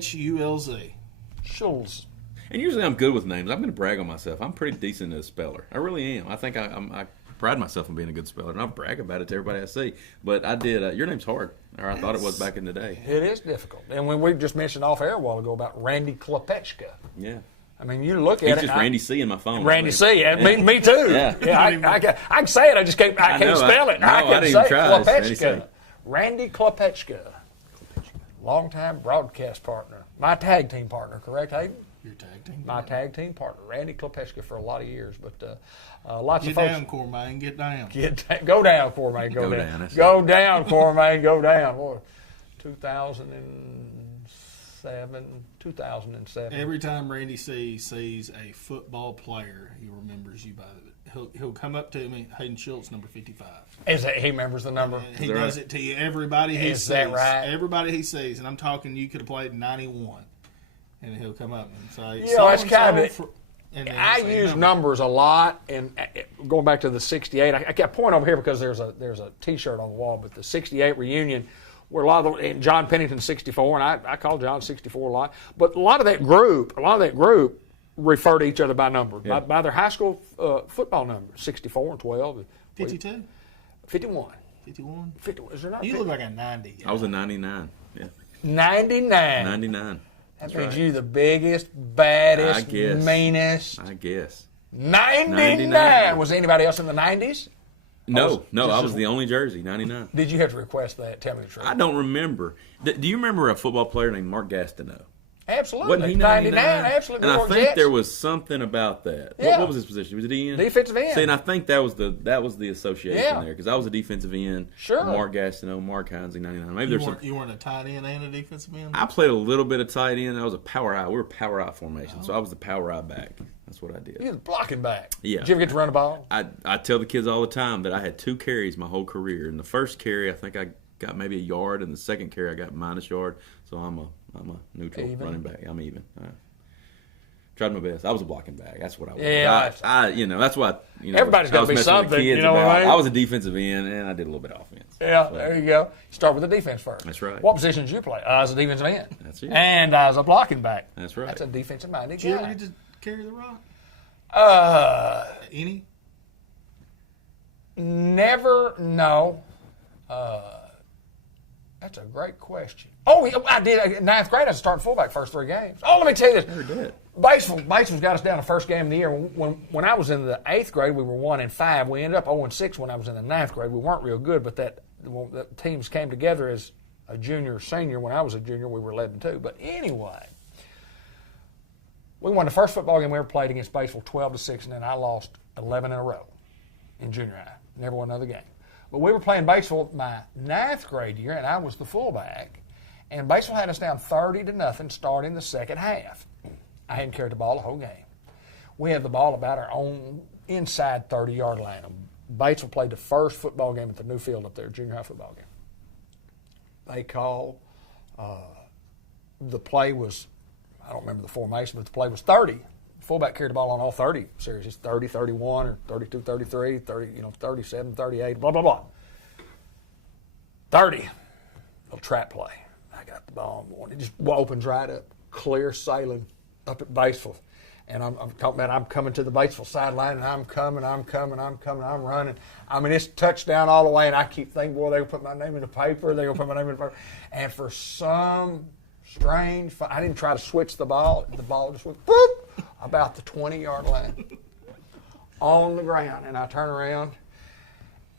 Schulz. Schultz. And usually I'm good with names. I'm going to brag on myself. I'm pretty decent as a speller. I really am. I think I pride myself on being a good speller, and I brag about it to everybody I see. But I did. Your name's hard, or I thought it was back in the day. It is difficult. And when we just mentioned off air a while ago about Randy Klepechka. Yeah. I mean, you look at He's it. just Randy C in my phone. Randy C. Yeah. Me too. Yeah. I can say it. I just can't. I can't know, spell it. no, I I can didn't say even try. It's Randy C. Klepechka. Randy Klepechka. Longtime broadcast partner. My tag team partner, correct, Hayden? Your tag team. My tag team partner, Randy Klepechka, for a lot of years. But lots Get of folks. down, Cormaine. Get down. Go down, Cormaine. Go down. that's Go down, Cormaine. Go down. Boy, 2007. Every time Randy C sees a football player, he remembers you by the. He'll come up to me, Hayden Schultz, number 55. He remembers the number? He does it to you. Everybody he Is sees. that right? Everybody he sees, and I'm talking. You could have played 91, and he'll come up and say, It's kind of. And then I he'll say use numbers a lot, and going back to the '68, I got a point over here because there's a T-shirt on the wall, but the '68 reunion. Where a lot of and John Pennington 64, and I call John 64 a lot. But a lot of that group refer to each other by number, by their high school football number, 64 and 12. 52? 51. 51? 50, is there not? You look like a 90. I was a 99. Yeah. 99. 99. That means you the biggest, baddest, I guess. meanest. I guess. 99. Was anybody else in the 90s? No, I was the only jersey, 99. Did you have to request that? Tell me the truth. I don't remember. Do you remember a football player named Mark Gastineau? Absolutely. Wasn't he 99? Absolutely. And I think there was something about that. Yeah. What was his position? Was it end? Defensive end. See, and I think that was the association there because I was a defensive end. Sure. Mark Gastineau, Mark Heinze, 99. Maybe You weren't a tight end and a defensive end? I played a little bit of tight end. I was a power eye. We were power eye formation, so I was the power eye back. That's what I did. You was blocking back. Yeah. Did you ever get to run the ball? I tell the kids all the time that I had 2 carries my whole career. In the first carry, I think I got maybe a yard, and the second carry I got minus yard. So I'm a neutral running back. I'm even. Tried my best. I was a blocking back. That's what I was. Yeah. That's what Everybody's got to be something. You know what I mean? I was a defensive end, and I did a little bit of offense. Yeah, there you go. Start with the defense first. That's right. What position did you play? I was a defensive end. That's it. And I was a blocking back. That's right. That's a defensive-minded Did you ever guy. get to carry the rock? Any? Never, no. That's a great question. Oh, I did. In ninth grade, I started fullback first 3 games. Oh, let me tell you this. Never did. Batesville's got us down the first game of the year. When I was in the 8th grade, we were 1-5. We ended up 0-6 when I was in the 9th grade. We weren't real good, but the teams came together as a junior, senior. When I was a junior, we were 11-2. But anyway, we won the first football game we ever played against Batesville 12-6, and then I lost 11 in a row in junior high. Never won another game. But we were playing Batesville my 9th grade year, and I was the fullback. And Batesville had us down 30-0 starting the second half. I hadn't carried the ball the whole game. We had the ball about our own inside 30-yard line. Batesville played the first football game at the new field up there, junior high football game. They called, the play was, I don't remember the formation, but the play was 30. Fullback carried the ball on all 30 series. It's 30, 31, or 32, 33, 30, 37, 38, blah, blah, blah. 30. Little trap play. I got the ball on one. It just opens right up, clear sailing up at Batesville. And I'm talking about I'm coming to the Batesville sideline, and I'm coming, I'm running. I mean, it's touchdown all the way, and I keep thinking, boy, they're going to put my name in the paper. They're going to put my name in the paper. And for some strange, I didn't try to switch the ball. The ball just went, boop, about the 20-yard line on the ground. And I turn around,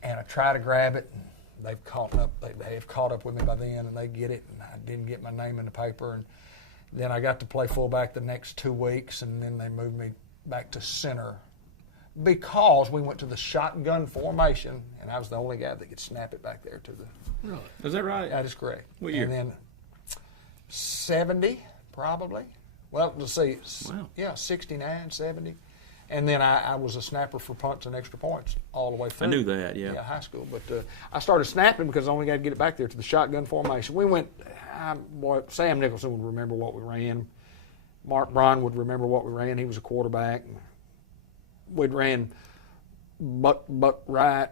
and I try to grab it. They've caught up. They have caught up with me by then, and they get it. And I didn't get my name in the paper. And then I got to play fullback the next 2 weeks, and then they moved me back to center because we went to the shotgun formation, and I was the only guy that could snap it back there to the. Really? Is that right? That is correct. What year? And then 70, probably. Well, let's see. Wow. Yeah, 69, 70. And then I was a snapper for punts and extra points all the way through. I knew that, yeah. Yeah, high school. But I started snapping because I only got to get it back there to the shotgun formation. We went, Sam Nicholson would remember what we ran. Mark Braun would remember what we ran. He was a quarterback. We'd ran buck, right,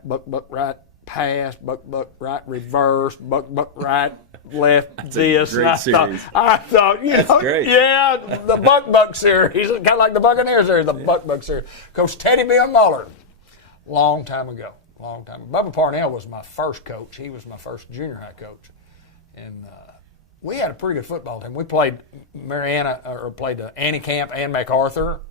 pass, buck, right, reverse, buck, right, left, That's this. a great series. I thought, That's great. yeah, the buck series, kind of like the Buccaneers series, the buck series. Coach Teddy Bill Muller, long time ago. Bubba Parnell was my first coach. He was my first junior high coach. And we had a pretty good football team. We played Annie Camp and MacArthur,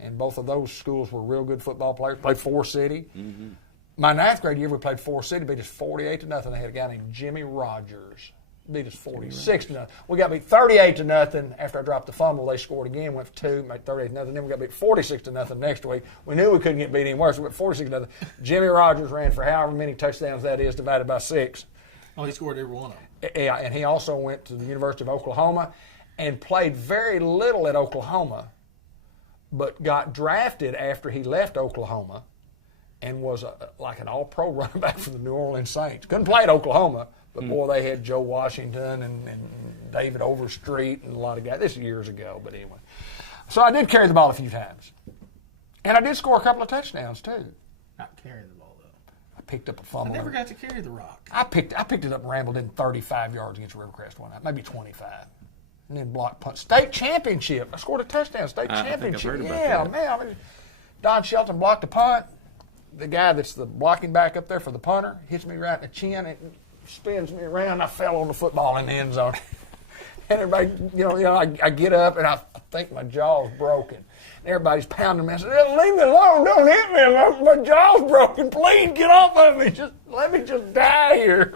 and both of those schools were real good football players. Played Forest City. Mm-hmm. My 9th grade year, we played Forest City, beat us 48-0. They had a guy named Jimmy Rogers. Beat us 46-0. We got beat 38-0 after I dropped the fumble. They scored again, went for 2, made 38-0. Then we got beat 46-0 next week. We knew we couldn't get beat any worse. We went 46-0. Jimmy Rogers ran for however many touchdowns that is divided by 6. Oh, he scored every one of them. Yeah, and he also went to the University of Oklahoma and played very little at Oklahoma, but got drafted after he left Oklahoma and was like an all-pro running back for the New Orleans Saints. Couldn't play at Oklahoma, but boy, they had Joe Washington and David Overstreet and a lot of guys. This is years ago, but anyway. So I did carry the ball a few times. And I did score a couple of touchdowns, too. Not carrying the ball, though. I picked up a fumble. I never got to carry the rock. I picked it up and rambled in 35 yards against Rivercrest one night, maybe 25. And then blocked punt. State championship. I scored a touchdown. State championship. I think I've heard about yeah, that. man. I mean, Don Shelton blocked a punt. The guy that's the blocking back up there for the punter hits me right in the chin and spins me around. I fell on the football in the end zone. And everybody, I get up and I think my jaw's broken. And everybody's pounding me. I said, leave me alone. Don't hit me. My jaw's broken. Please get off of me. Just let me just die here.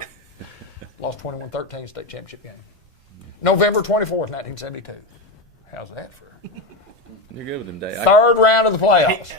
Lost 21-13 state championship game. November 24th, 1972. How's that for? You're good with them, Dave. Third round of the playoffs.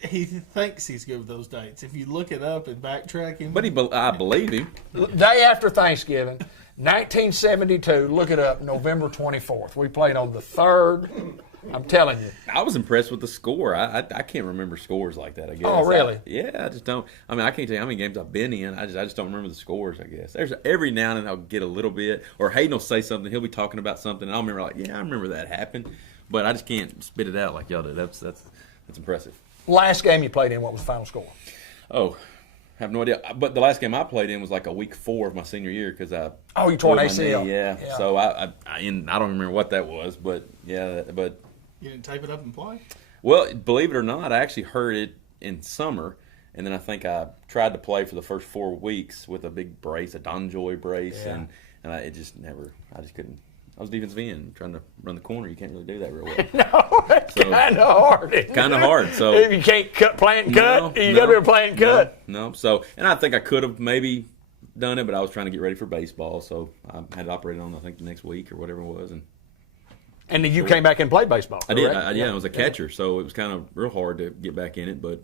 He thinks he's good with those dates. If you look it up and backtrack him. But I believe him. Day after Thanksgiving, 1972, look it up, November 24th. We played on the 3rd. I'm telling you. I was impressed with the score. I can't remember scores like that, I guess. Oh, really? I just don't. I mean, I can't tell you how many games I've been in. I just don't remember the scores, I guess. There's every now and then I'll get a little bit, or Hayden will say something. He'll be talking about something, and I'll remember, I remember that happened. But I just can't spit it out like y'all do. That's impressive. Last game you played in, what was the final score? Oh, I have no idea. But the last game I played in was like a week 4 of my senior year because I. Oh, you tore an my ACL. knee, yeah. So I don't remember what that was, but yeah, You didn't tape it up and play? Well, believe it or not, I actually heard it in summer, And then I think I tried to play for the first 4 weeks with a big brace, a Donjoy brace, Yeah. and I just couldn't. I was defensive end trying to run the corner. You can't really do that real well. No, that's kind of hard. Kind of hard. So if you can't play and cut, you got to be able to play and cut. No. So, and I think I could have maybe done it, but I was trying to get ready for baseball, so I had to operate on I think the next week or whatever it was, and then you came back and played baseball. I did. I was a catcher, so it was kind of real hard to get back in it, but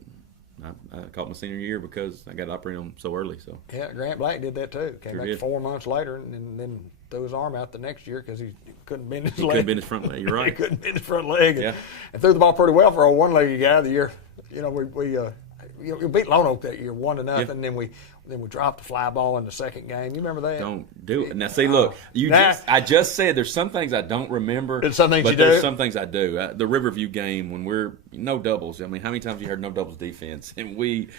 I caught my senior year because I got operated on so early. So yeah, Grant Black did that too. Came back 4 months later and then threw his arm out the next year because he couldn't bend his leg. Couldn't bend his front leg. You're right. He couldn't bend his front leg. Yeah. And threw the ball pretty well for a one-legged guy the year. You know, we beat Lone Oak that year 1-0. Yeah. Then we dropped the fly ball in the second game. You remember that? Don't do it. Now, see, look, I just said there's some things I don't remember. There's some things but you do? There's some things I do. The Riverview game when we're no doubles. I mean, how many times have you heard no doubles defense? And we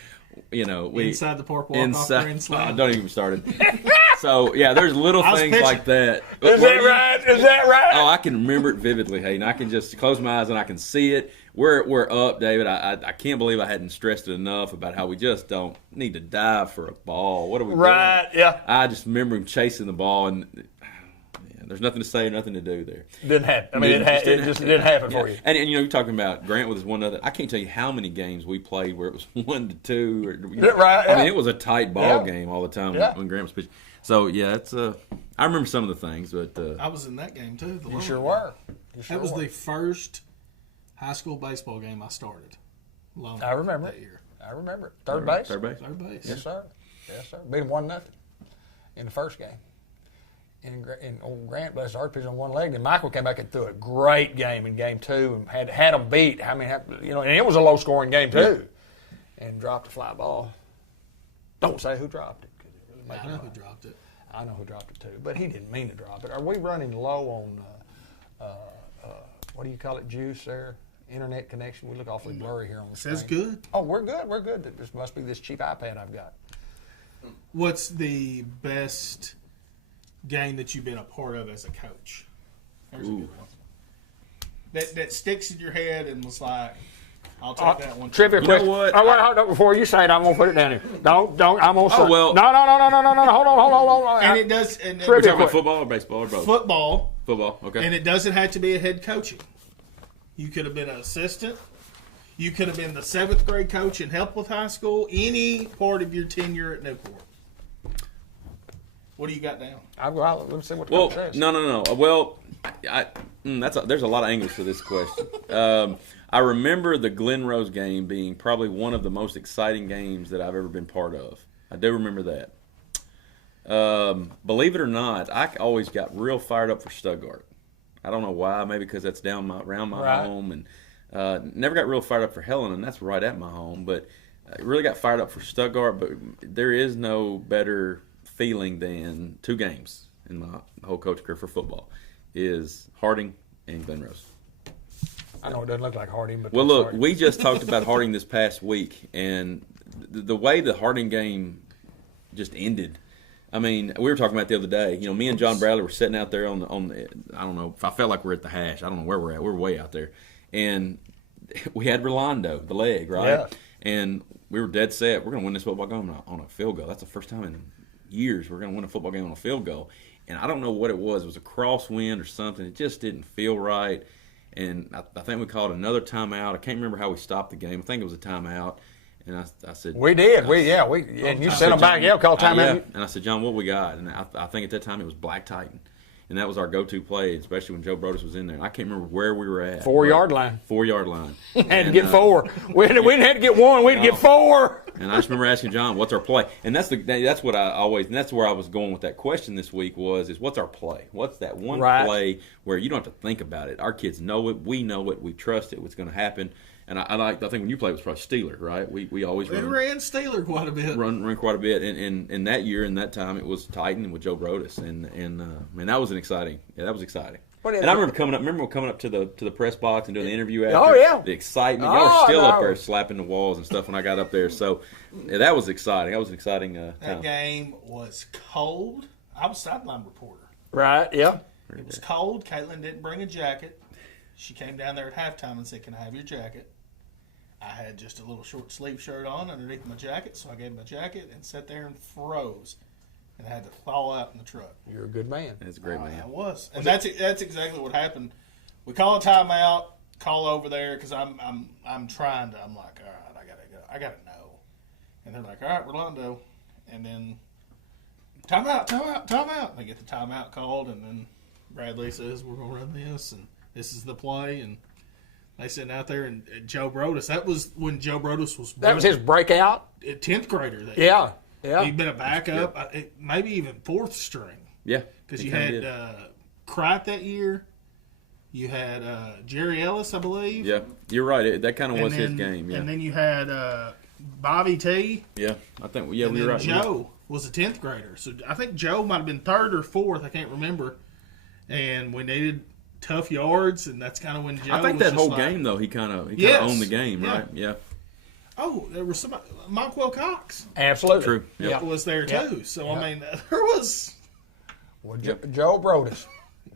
inside the park walk-off grand slam. Don't even start it. So yeah, there's little things like that. Is that right? Oh, I can remember it vividly, Hayden. I can just close my eyes and I can see it. We're up, David. I can't believe I hadn't stressed it enough about how we just don't need to dive for a ball. What are we doing? Right, yeah. I just remember him chasing the ball, and there's nothing to say, nothing to do there. Didn't happen. I mean, it just didn't happen for you. And you're talking about Grant with his one other. I can't tell you how many games we played where it was 1-2. Right. I mean, it was a tight ball game all the time when Grant was pitching. So yeah, I remember some of the things, but I was in that game too. You sure were. That was the first high school baseball game I started. I remember that year. I remember it. Third base. Third base. Yes, sir. Yes, sir. Beat him 1-0 in the first game. And old Grant, bless his heart, pitched on one leg. And Michael came back and threw a great game in game 2 and had them beat. I mean, and it was a low-scoring game too. Yeah. And dropped a fly ball. Don't say who dropped it. I know who dropped it. I know who dropped it too, but he didn't mean to drop it. Are we running low on what do you call it, juice there? Internet connection? We look awfully blurry here on the screen. Says good. Oh, we're good. We're good. This must be this cheap iPad I've got. What's the best game that you've been a part of as a coach? There's a good one. That sticks in your head and was like, I'll take that one. Trivia question. Know what? Hold on, before you say it, I'm going to put it down here. Don't. I'm going to say Oh, well. No. Hold on. And it does. And We're talking about football or baseball or both? Football. Football, okay. And it doesn't have to be a head coaching. You could have been an assistant. You could have been the 7th grade coach and helped with high school. Any part of your tenure at Newport. What do you got down? Let me see what the coach says. No. Well, there's a lot of angles to this question. I remember the Glen Rose game being probably one of the most exciting games that I've ever been part of. I do remember that. Believe it or not, I always got real fired up for Stuttgart. I don't know why. Maybe because that's around my home, and never got real fired up for Helen, and that's right at my home. But I really got fired up for Stuttgart. But there is no better feeling than 2 games in my whole coach career for football is Harding and Glen Rose. I know it doesn't look like Harding, but well, look, we just talked about Harding this past week, and the way the Harding game just ended. I mean, we were talking about the other day. You know, me and John Bradley were sitting out there on the. I don't know if I felt like we're at the hash. I don't know where we're at. We're way out there, and we had Rolando, the leg, right? Yeah. And we were dead set. We're going to win this football game on a field goal. That's the first time in years we're going to win a football game on a field goal. And I don't know what it was. It was a crosswind or something. It just didn't feel right. And I think we called another timeout. I can't remember how we stopped the game. I think it was a timeout. And I said, we did. And you sent them back. Yeah, call timeout. Yeah. And I said, John, what we got? And I think at that time it was Black Titan. And that was our go-to play, especially when Joe Brodus was in there. I can't remember where we were at. 4-yard line. 4-yard line. Had to get 4. We didn't have to get 1. We had to get 4. And I just remember asking John, "What's our play?" And that's what I always, and that's where I was going with that question this week is what's our play? What's that one play where you don't have to think about it? Our kids know it. We know it. We trust it. What's going to happen? And I think when you played it was probably Steeler, right? We always ran Steeler quite a bit. Run quite a bit. And that year and that time it was Titan with Joe Brodus, and man, that was exciting. Yeah, that was exciting. And I remember coming up to the press box and doing the interview after. Oh yeah, the excitement. Y'all were still up there slapping the walls and stuff when I got up there. So yeah, that was exciting. That was an exciting time. That game was cold. I was sideline reporter. Right. Yeah. It was cold. Caitlin didn't bring a jacket. She came down there at halftime and said, "Can I have your jacket?" I had just a little short sleeve shirt on underneath my jacket, so I gave him my jacket and sat there and froze. And I had to thaw out in the truck. You're a good man. That's a great man. I was. And that's exactly what happened. We call a timeout, call over there, because I'm trying to, I'm like, all right, I got to go. I got to know. And they're like, all right, Rolando. And then, timeout. They get the timeout called, and then Bradley says, we're going to run this, and this is the play. And they sitting out there, and Joe Brodus, that was when Joe Brodus was born. That was his breakout? 10th grader. Yeah. Yeah. He'd been a backup, maybe even fourth string. Yeah. Because you had Cripe that year. You had Jerry Ellis, I believe. Yeah, you're right. That kind of was his game. Yeah. And then you had Bobby T. Yeah, I think. Yeah, and we were right. Joe was a 10th grader, so I think Joe might have been 3rd or 4th. I can't remember. And we needed tough yards, and that's kind of when Joe. I think was that whole like, game though, he kind of owned the game, right? Yeah. Oh, there was somebody, Monkwell Cox. Absolutely. True. Yeah. Was there too. So I mean, there was. Well, Joe Brodus.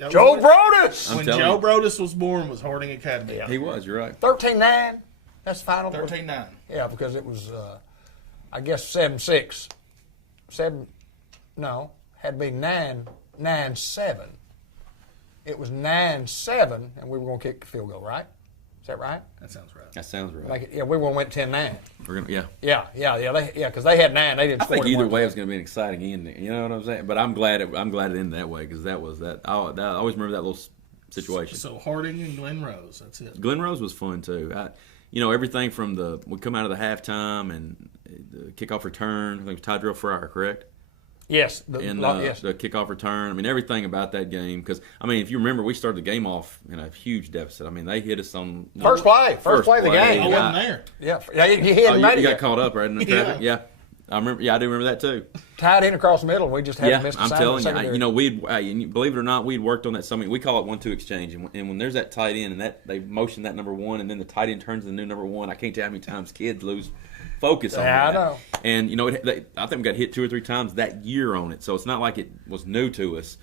Joe Brodus! When Joe Brodus was born was Harding Academy. He was, you're right. 13-9. That's the final. 13-9. Yeah, because it was, I guess, 7-6. Had to be 9-7. It was 9-7, and we were going to kick the field goal, right? Is that right? That sounds right. That sounds right. We were going to win 10-9. We're gonna, Yeah, because they had 9. They didn't score. I think either way it was going to be an exciting ending. You know what I'm saying? But I'm glad it ended that way because that was that. I always remember that little situation. So Harding and Glen Rose. That's it. Glen Rose was fun too. Everything from we come out of the halftime and the kickoff return. I think it was Tydrell Fryer, correct? Yes. Yes. The kickoff return. I mean, everything about that game. Because, I mean, if you remember, we started the game off in a huge deficit. I mean, they hit us on... First play of the game. I wasn't there. Yeah. You got caught up, right? In the traffic? Yeah. I remember. Yeah, I do remember that, too. Tied in across the middle, and we just had to miss the I'm telling you, believe it or not, we'd worked on that something. We call it 1-2 exchange. And when there's that tight end, and they motion that number one, and then the tight end turns to the new number one, I can't tell how many times kids lose focus on that. I know. And, I think we got hit 2 or 3 times that year on it. So it's not like it was new to us.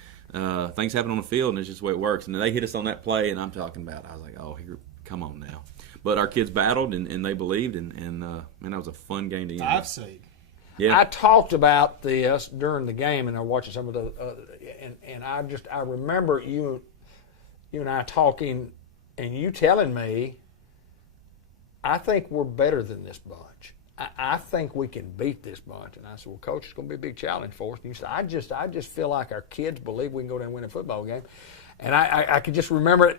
Things happen on the field, and it's just the way it works. And they hit us on that play, and I'm talking about, I was like, oh, come on now. But our kids battled, and they believed, and that was a fun game to end. 5 seed. Yeah. I talked about this during the game, and I was watching some of the, and I remember you and I talking, and you telling me, I think we're better than this bunch. I think we can beat this bunch. And I said, well, Coach, it's going to be a big challenge for us. And you said, I just feel like our kids believe we can go down and win a football game. And I could just remember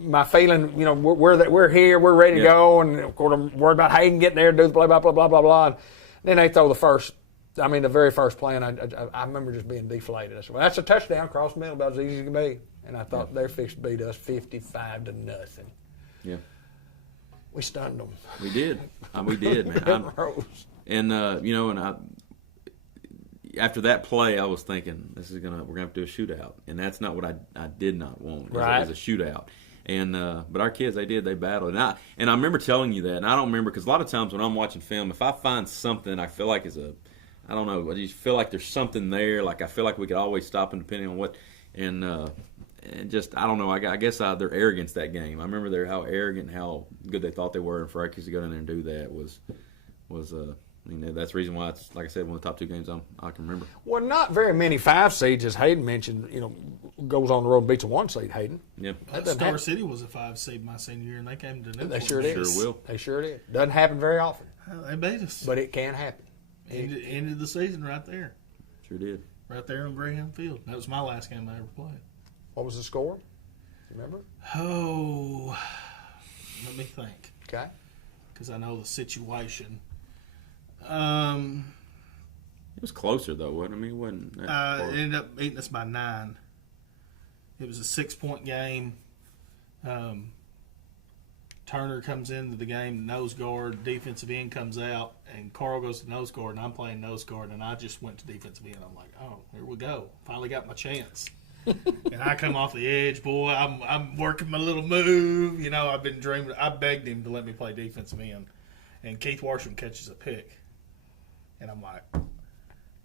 my feeling, we're here, we're ready to go, and of course I'm worried about Hayden getting there and do the play, blah, blah, blah, blah, blah. And then they throw the very first play, and I remember just being deflated. I said, well, that's a touchdown across the middle, about as easy as it can be. And I thought they're fixed to beat us 55-0. Yeah. We stunned them. We did. We did, man. After that play, I was thinking, we're gonna have to do a shootout, and that's not what I did not want. Right. It was a shootout. And but our kids, they battled, and I remember telling you that, and I don't remember because a lot of times when I'm watching film, if I find something I feel like I don't know, I just feel like there's something there, like I feel like we could always stop them depending on what, and just I don't know, I guess their arrogance that game. I remember how arrogant, and how good they thought they were, and for our kids to go down there and do that was that's the reason why it's, like I said, one of the top 2 games I can remember. Well, not very many 5 seeds, as Hayden mentioned, goes on the road and beats a 1 seed, Hayden. Yeah. Star City was a 5 seed my senior year, and they came to Newport. They sure did. Sure will. They sure did. Doesn't happen very often. They beat us. But it can happen. Ended the season right there. Sure did. Right there on Greyhound Field. That was my last game I ever played. What was the score? Remember? Oh, let me think. Okay. Because I know the situation. It was closer though, wasn't it? I mean, it wasn't that far. It ended up beating us by 9. It was a 6-point game. Turner comes into the game, nose guard, defensive end comes out, and Carl goes to nose guard, and I'm playing nose guard, and I just went to defensive end. I'm like, oh, here we go. Finally got my chance. And I come off the edge, boy. I'm working my little move. I've been dreaming. I begged him to let me play defensive end, and Keith Warsham catches a pick. And I'm like,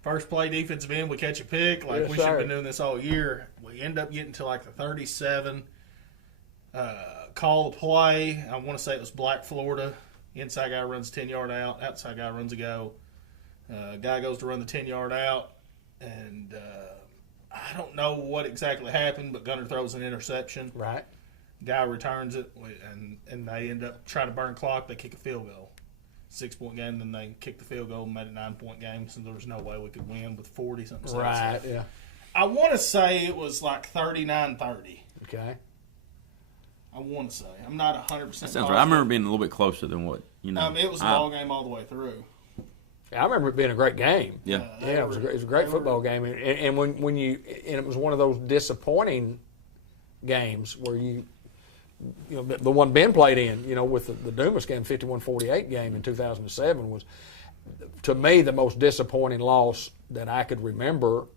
first play defensive end, we catch a pick. Like, we should have been doing this all year. We end up getting to like the 37. Call the play. I want to say it was Black Florida. Inside guy runs 10-yard out. Outside guy runs a go. Guy goes to run the 10-yard out, and I don't know what exactly happened, but Gunner throws an interception. Right. Guy returns it, and they end up trying to burn clock. They kick a field goal. 6-point game, then they kicked the field goal and made it a 9-point game, so there was no way we could win with 40-something. Right, yeah. I want to say it was like 39-30. Okay. I want to say. I'm not 100% That sounds right. I remember being a little bit closer than what, it was a ball game all the way through. I remember it being a great game. Yeah. It was a great football game. And when it was one of those disappointing games where the one Ben played in, with the Dumas game, 51-48 game in 2007 was, to me, the most disappointing loss that I could remember,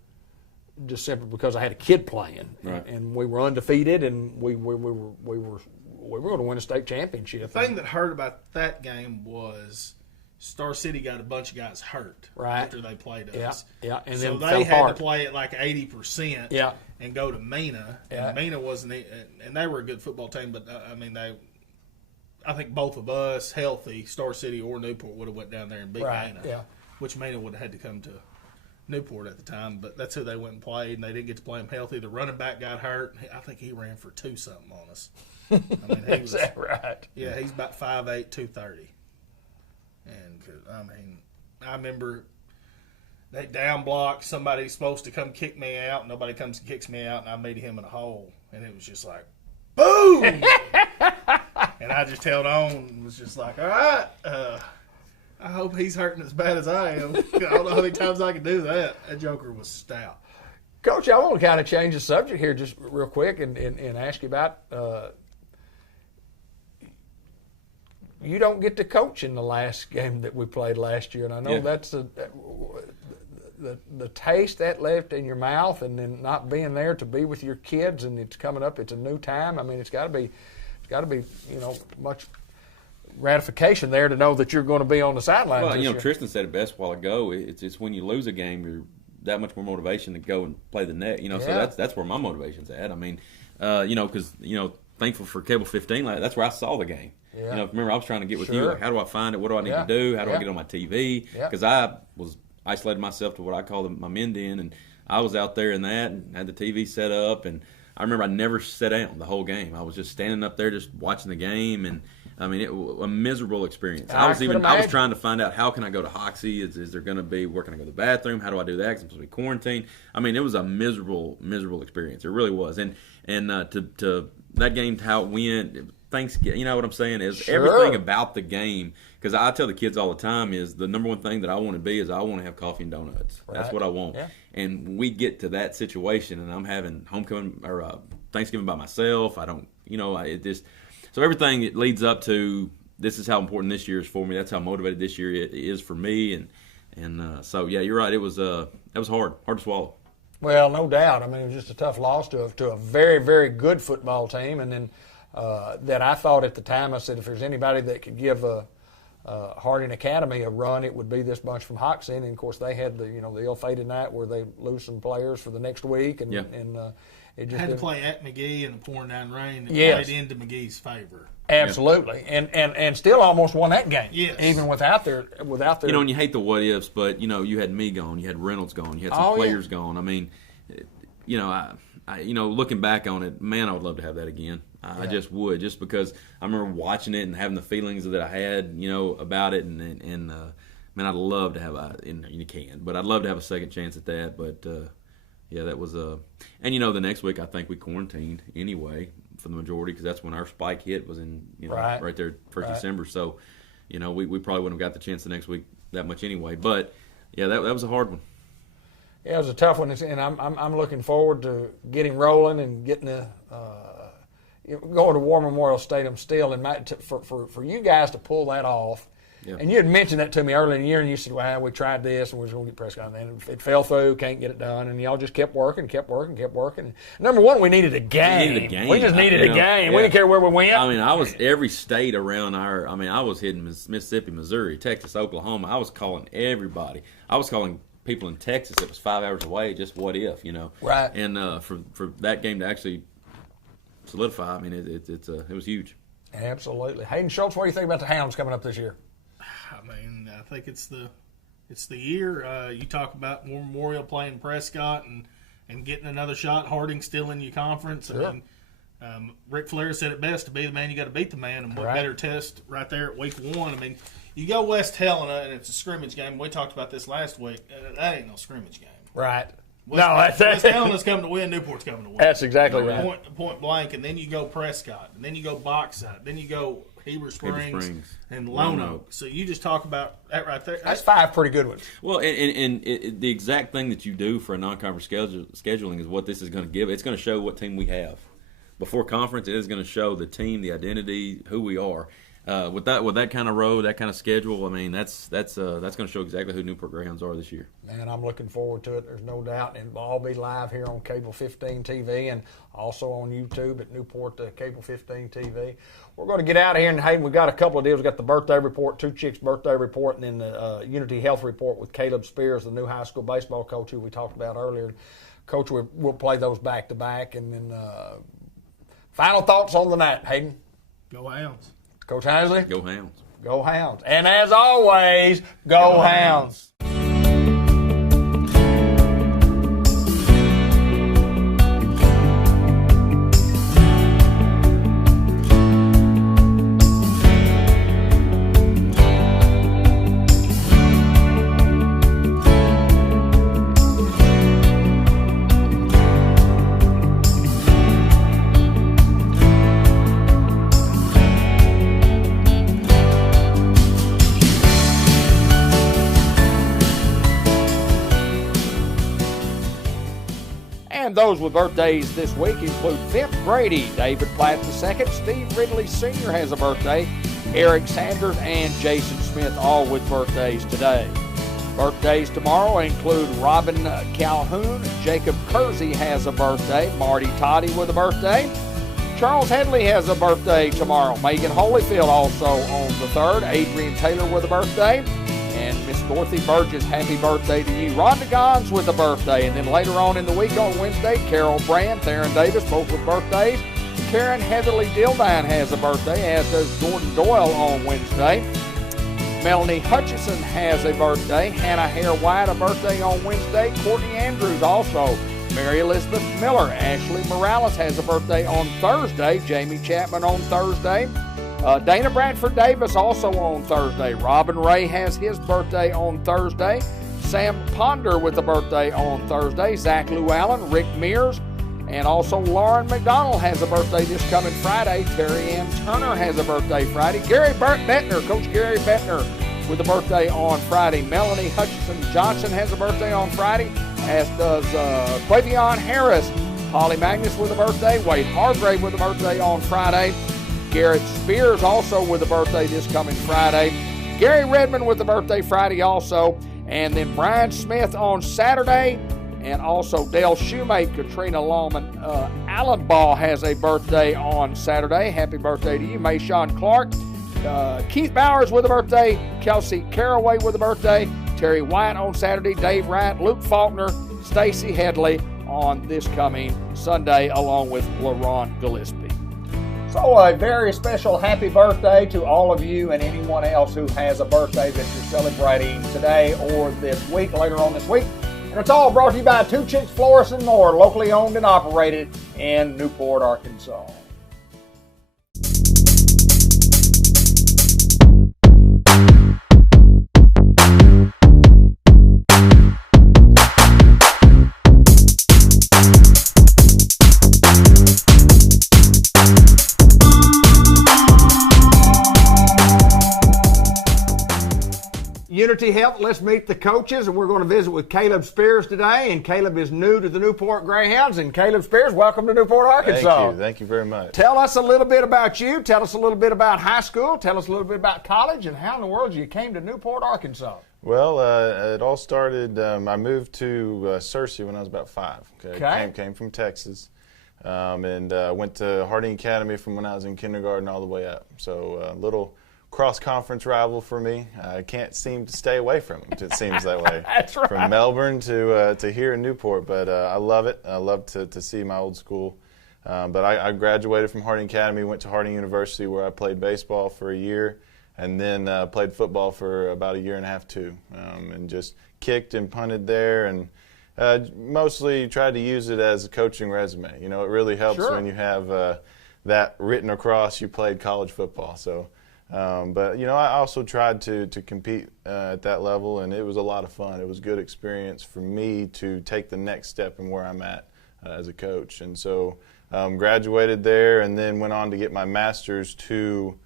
just simply because I had a kid playing, right. and we were undefeated, and we were going to win a state championship. The thing that hurt about that game was Star City got a bunch of guys hurt after they played us. Yeah, and so then they had to play at like 80%. And go to Mena. Yeah. And Mena wasn't, and they were a good football team, but I think both of us, healthy, Star City or Newport, would have went down there and beat Mena. Yeah. Which Mena would have had to come to Newport at the time, but that's who they went and played, and they didn't get to play him healthy. The running back got hurt. I think he ran for 2-something on us. Is that right? Yeah, he's about 5'8", 230. And I remember they down blocked. Somebody's supposed to come kick me out, and nobody comes and kicks me out, and I meet him in a hole, and it was just like, boom! And I just held on and was just like, all right, I hope he's hurting as bad as I am. I don't know how many times I can do that. That joker was stout. Coach, I want to kind of change the subject here just real quick and ask you about you don't get to coach in the last game that we played last year, and I know that's the taste that left in your mouth, and then not being there to be with your kids, and it's coming up. It's a new time. I mean, it's got to be much gratification there to know that you're going to be on the sideline. Well, Tristan said it best a while ago. It's when you lose a game, you're that much more motivation to go and play the next. So that's where my motivation's at. I mean, because thankful for Cable 15. That's where I saw the game. Yeah. Remember I was trying to get with you. Like, how do I find it? What do I need to do? How do I get on my TV? Because I was isolated myself to what I call my men den, and I was out there in that and had the TV set up. And I remember I never sat down the whole game. I was just standing up there just watching the game, and I mean, it was a miserable experience. I was trying to find out, how can I go to Hoxie? Is there going to be, where can I go to the bathroom? How do I do that? Because I'm supposed to be quarantined. I mean, it was a miserable experience. It really was. And to that game, how it went, Thanksgiving, you know what I'm saying, is everything about the game. Because I tell the kids all the time is the number one thing that I want to be is I want to have coffee and donuts. Right. That's what I want. Yeah. And we get to that situation, and I'm having homecoming or Thanksgiving by myself. I don't, so everything it leads up to, this is how important this year is for me. That's how motivated this year is for me. And so, yeah, you're right. It was that was hard to swallow. Well, no doubt. I mean, it was just a tough loss to a very, very good football team. And then that I thought at the time, I said, if there's anybody that could give Harding Academy a run, it would be this bunch from Hoxie. And of course, they had the ill-fated night where they lose some players for the next week, and it just had to play at McGee in the pouring down rain. It played into McGee's favor. Absolutely, and still almost won that game. Yes. Even without their. And you hate the what ifs, but you had me gone, you had Reynolds gone, you had some players gone. I mean, I looking back on it, man, I would love to have that again. I just would, just because I remember watching it and having the feelings that I had, about it, and man, I'd love to have you can, but I'd love to have a second chance at that. But that was and the next week I think we quarantined anyway for the majority, because that's when our spike hit was in right there first December. So we probably wouldn't have got the chance the next week that much anyway. But that was a hard one. Yeah, it was a tough one, and I'm looking forward to getting rolling and getting going to War Memorial Stadium still, and for you guys to pull that off. Yeah. And you had mentioned that to me earlier in the year, and you said, well, we tried this, and we was going to get Prescott, and it fell through, can't get it done, and y'all just kept working. Number one, we needed a game. We just needed a game. We didn't care where we went. I mean, I was every state around I was hitting Mississippi, Missouri, Texas, Oklahoma. I was calling everybody. I was calling people in Texas that was 5 hours away, just what if, Right. And for that game to actually solidify, I mean, it was huge. Absolutely. Hayden Schultz, what do you think about the Hounds coming up this year? I mean, I think it's the year. You talk about Memorial playing Prescott and getting another shot. Harding still in your conference. Sure. I mean, Ric Flair said it best: to be the man, you got to beat the man. And what better test right there at week 1? I mean, you go West Helena and it's a scrimmage game. We talked about this last week. That ain't no scrimmage game. Right. West Helena's coming to win. Newport's coming to win. That's exactly right. Point blank, and then you go Prescott, and then you go Bauxite, then you go Heber Springs and Lone Oak. So you just talk about that right there. That's 5 pretty good ones. Well, and the exact thing that you do for a non-conference scheduling is what this is going to give. It's going to show what team we have. Before conference, it is going to show the team, the identity, who we are. With that kind of road, that kind of schedule, I mean, that's going to show exactly who Newport Greyhounds are this year. Man, I'm looking forward to it. There's no doubt. And it'll all be live here on Cable 15 TV and also on YouTube at Newport Cable 15 TV. We're going to get out of here, and Hayden, we've got a couple of deals. We've got the birthday report, 2 Chicks birthday report, and then the Unity Health report with Caleb Spears, the new high school baseball coach who we talked about earlier. Coach, we'll play those back to back. And then final thoughts on the night, Hayden. Go Hounds. Coach Hansley? Go Hounds. Go Hounds. And as always, go Hounds. Those with birthdays this week include Vimp Grady, David Platt II, Steve Ridley Sr. has a birthday, Eric Sanders, and Jason Smith, all with birthdays today. Birthdays tomorrow include Robin Calhoun, Jacob Kersey has a birthday, Marty Toddy with a birthday, Charles Headley has a birthday tomorrow, Megan Holyfield also on the 3rd, Adrian Taylor with a birthday, and Miss Dorothy Burgess, happy birthday to you. Rhonda Gons with a birthday. And then later on in the week on Wednesday, Carol Brand, Theron Davis, both with birthdays. Karen Heatherly Dildine has a birthday, as does Jordan Doyle on Wednesday. Melanie Hutchison has a birthday. Hannah Hare White, a birthday on Wednesday. Courtney Andrews also. Mary Elizabeth Miller. Ashley Morales has a birthday on Thursday. Jamie Chapman on Thursday. Dana Bradford Davis also on Thursday. Robin Ray has his birthday on Thursday. Sam Ponder with a birthday on Thursday. Zach Llewellyn, Rick Mears, and also Lauren McDonald has a birthday this coming Friday. Terry Ann Turner has a birthday Friday. Gary Bettner, Coach Gary Bettner with a birthday on Friday. Melanie Hutchison Johnson has a birthday on Friday, as does Quavion Harris. Holly Magnus with a birthday. Wade Hargrave with a birthday on Friday. Garrett Spears also with a birthday this coming Friday. Gary Redmond with a birthday Friday also. And then Brian Smith on Saturday. And also Dale Shoemate, Katrina Lawman. Alan Ball has a birthday on Saturday. Happy birthday to you. Mayshawn Clark. Keith Bowers with a birthday. Kelsey Caraway with a birthday. Terry White on Saturday. Dave Wright, Luke Faulkner, Stacy Headley on this coming Sunday, along with LaRon Gillespie. So a very special happy birthday to all of you and anyone else who has a birthday that you're celebrating today or this week, later on this week. And it's all brought to you by 2 Chicks Florists and More, locally owned and operated in Newport, Arkansas. Unity Health, let's meet the coaches, and we're going to visit with Caleb Spears today. And Caleb is new to the Newport Greyhounds. And Caleb Spears, welcome to Newport, Arkansas. Thank you very much. Tell us a little bit about you. Tell us a little bit about high school. Tell us a little bit about college, and how in the world you came to Newport, Arkansas. Well, it all started. I moved to Searcy when I was about 5. Okay. Came from Texas, and went to Harding Academy from when I was in kindergarten all the way up. So a little cross-conference rival for me. I can't seem to stay away from it. It seems that way. That's right. From Melbourne to here in Newport, but I love it. I love to see my old school But I graduated from Harding Academy, went to Harding University where I played baseball for a year, and then played football for about a year and a half too, and just kicked and punted there, and mostly tried to use it as a coaching resume. You know, it really helps when you have that written across you played college football. So, but you know, I also tried to compete at that level, and it was a lot of fun. It was a good experience for me to take the next step in where I'm at as a coach. And so graduated there, and then went on to get my master's to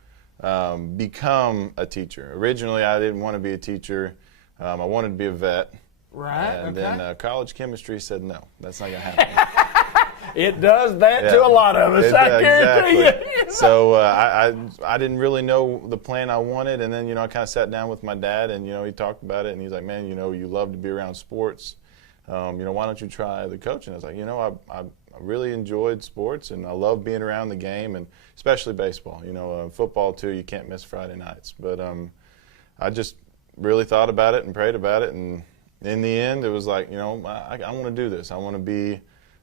become a teacher. Originally, I didn't want to be a teacher. I wanted to be a vet. Right. And okay. then college chemistry said, no, that's not going to happen. It does that to a lot of us, I guarantee you. So I didn't really know the plan I wanted, and then, you know, I kind of sat down with my dad, and, you know, he talked about it, and he's like, man, you know, you love to be around sports. You know, why don't you try the coaching? I was like, you know, I really enjoyed sports, and I love being around the game, and especially baseball. You know, football, too, you can't miss Friday nights. But I just really thought about it and prayed about it, and in the end, it was like, you know, I want to do this. I want to be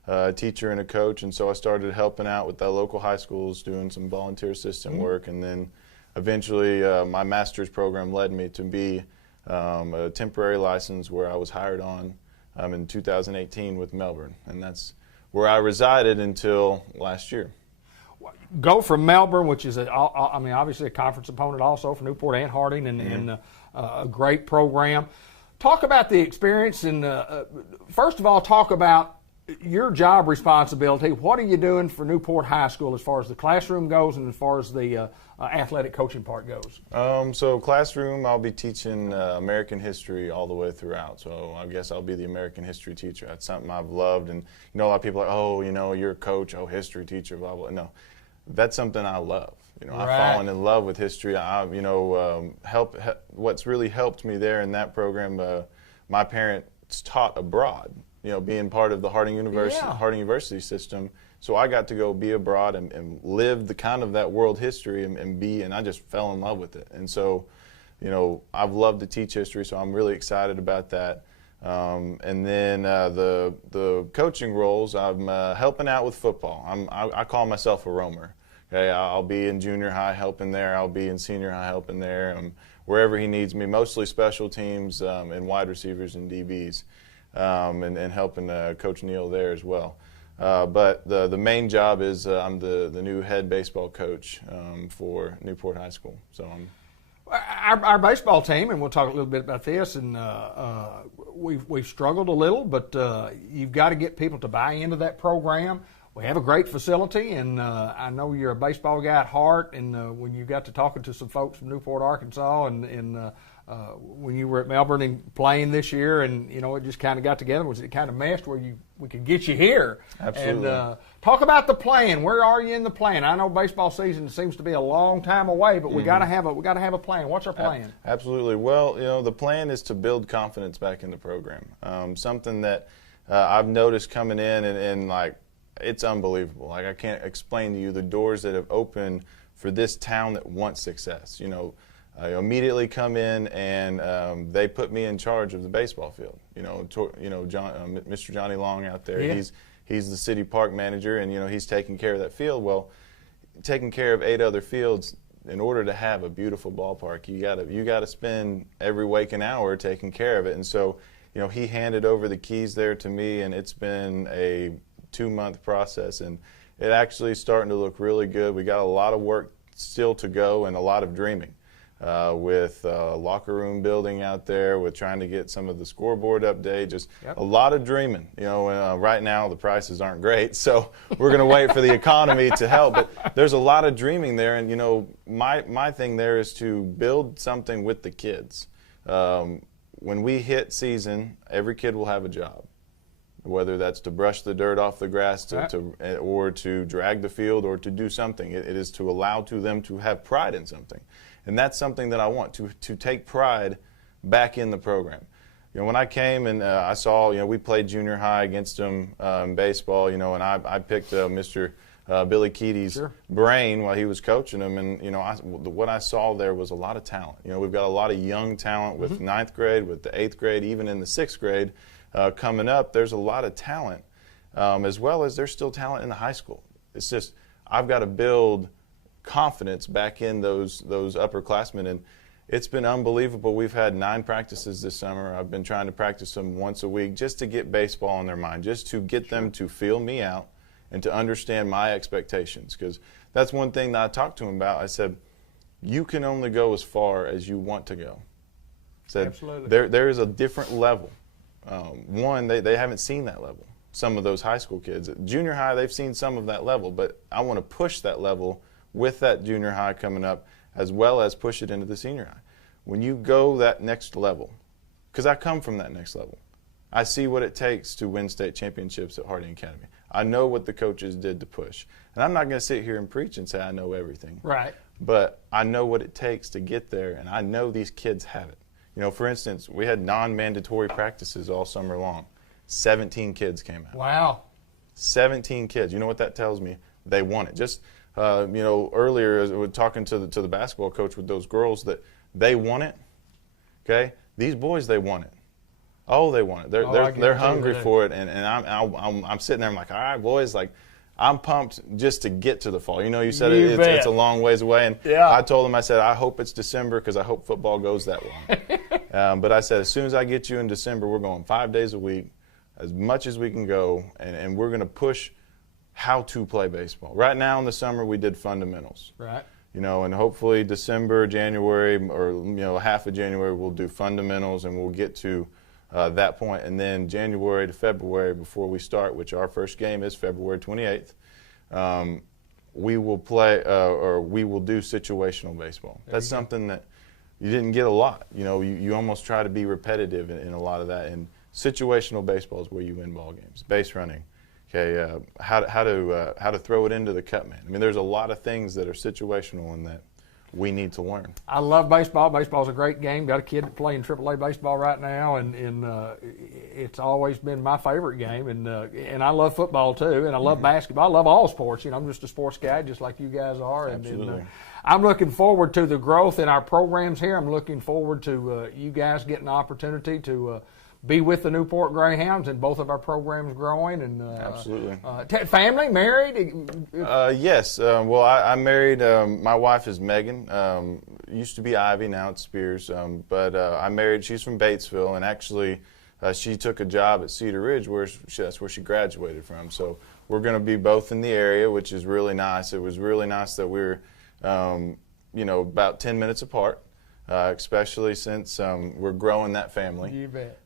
a teacher and a coach, and so I started helping out with the local high schools, doing some volunteer assistant work, and then eventually my master's program led me to be a temporary license where I was hired on in 2018 with Melbourne, and that's where I resided until last year. Go from Melbourne, which is, I mean, obviously a conference opponent also for Newport and Harding, and a great program. Talk about the experience, and first of all, talk about your job responsibility. What are you doing for Newport High School as far as the classroom goes and as far as the athletic coaching part goes? So classroom, I'll be teaching American history all the way throughout. So I guess I'll be the American history teacher. That's something I've loved. And, you know, a lot of people are like, oh, you know, you're a coach, oh, history teacher, blah, blah. No, that's something I love. You know, I've fallen in love with history. You know, what's really helped me there in that program, my parents taught abroad. You know, being part of the Harding University system, so I got to go be abroad and live the kind of that world history and I just fell in love with it. And so, you know, I've loved to teach history, so I'm really excited about that. And then the coaching roles, I'm helping out with football. I call myself a roamer. Okay, I'll be in junior high helping there. I'll be in senior high helping there. Wherever he needs me, mostly special teams and wide receivers and DBs. And helping Coach Neal there as well. But the main job is I'm the new head baseball coach for Newport High School. So our baseball team, and we'll talk a little bit about this, and we've struggled a little, but you've got to get people to buy into that program. We have a great facility, and I know you're a baseball guy at heart, and when you got to talking to some folks from Newport, Arkansas, and when you were at Melbourne and playing this year, and you know it just kind of got together. Was it kind of meshed where we could get you here? Absolutely. And talk about the plan. Where are you in the plan? I know baseball season seems to be a long time away, but we got to have a plan. What's our plan? Absolutely. Well, you know, the plan is to build confidence back in the program. Something that I've noticed coming in, and like it's unbelievable. Like I can't explain to you the doors that have opened for this town that wants success. You know. I immediately come in and they put me in charge of the baseball field. You know, Mr. Johnny Long out there. Yeah. He's the city park manager, and you know he's taking care of that field. Well, taking care of 8 other fields, in order to have a beautiful ballpark, you gotta spend every waking hour taking care of it. And so, you know, he handed over the keys there to me, and it's been a 2-month process, and it actually is starting to look really good. We got a lot of work still to go and a lot of dreaming. With locker room building out there, with trying to get some of the scoreboard update, just a lot of dreaming. You know, right now the prices aren't great, so we're going to wait for the economy to help. But there's a lot of dreaming there, and you know, my thing there is to build something with the kids. When we hit season, every kid will have a job. Whether that's to brush the dirt off the grass, or to drag the field, or to do something. It is to allow them to have pride in something. And that's something that I want, to take pride back in the program. You know, when I came and I saw, you know, we played junior high against them in baseball, you know, and I picked Mr. Billy Keaty's brain while he was coaching them. And, you know, what I saw there was a lot of talent. You know, we've got a lot of young talent with 9th grade, with the 8th grade, even in the 6th grade coming up. There's a lot of talent, as well as there's still talent in the high school. It's just I've got to build confidence back in those upperclassmen, and it's been unbelievable. We've had 9 practices this summer. I've been trying to practice them once a week just to get baseball in their mind, just to get them to feel me out and to understand my expectations. Because that's one thing that I talked to them about. I said, you can only go as far as you want to go. I said, absolutely. There is a different level. One, they haven't seen that level. Some of those high school kids. At junior high, they've seen some of that level, but I want to push that level with that junior high coming up, as well as push it into the senior high. When you go that next level, because I come from that next level, I see what it takes to win state championships at Harding Academy. I know what the coaches did to push. And I'm not going to sit here and preach and say I know everything. Right. But I know what it takes to get there, and I know these kids have it. You know, for instance, we had non-mandatory practices all summer long. 17 kids came out. Wow. 17 kids. You know what that tells me? They want it. Just, you know, earlier as we were talking to the basketball coach with those girls, that they want it. Okay? These boys, they want it. Oh, they want it. They're hungry for it, and I'm sitting there. I'm like, all right, boys, like, I'm pumped just to get to the fall. You know, you said it's a long ways away, and I told them, I said, I hope it's December because I hope football goes that long. But I said, as soon as I get you in December, we're going 5 days a week, as much as we can go, and we're going to push how to play baseball. Right now in the summer, we did fundamentals. Right. You know, and hopefully December, January, or, you know, half of January, we'll do fundamentals, and we'll get to that point. And then January to February, before we start, which our first game is February 28th, we will play or we will do situational baseball. That's something that you didn't get a lot. You know, you almost try to be repetitive in a lot of that. And situational baseball is where you win ball games. Base running, okay, how to throw it into the cut man. I mean, there's a lot of things that are situational in that we need to learn. I love baseball. Baseball's a great game. Got a kid playing AAA baseball right now, and it's always been my favorite game. And I love football too, and I love basketball. I love all sports. You know, I'm just a sports guy, just like you guys are. Absolutely. And I'm looking forward to the growth in our programs here. I'm looking forward to you guys getting the opportunity to be with the Newport Greyhounds and both of our programs growing. And absolutely. Family, married? Yes. Well, I married. My wife is Megan. Used to be Ivy, now it's Spears. But I married. She's from Batesville, and actually, she took a job at Cedar Ridge, that's where she graduated from. So we're going to be both in the area, which is really nice. It was really nice that we're, you know, about 10 minutes apart. Especially since we're growing that family. You bet.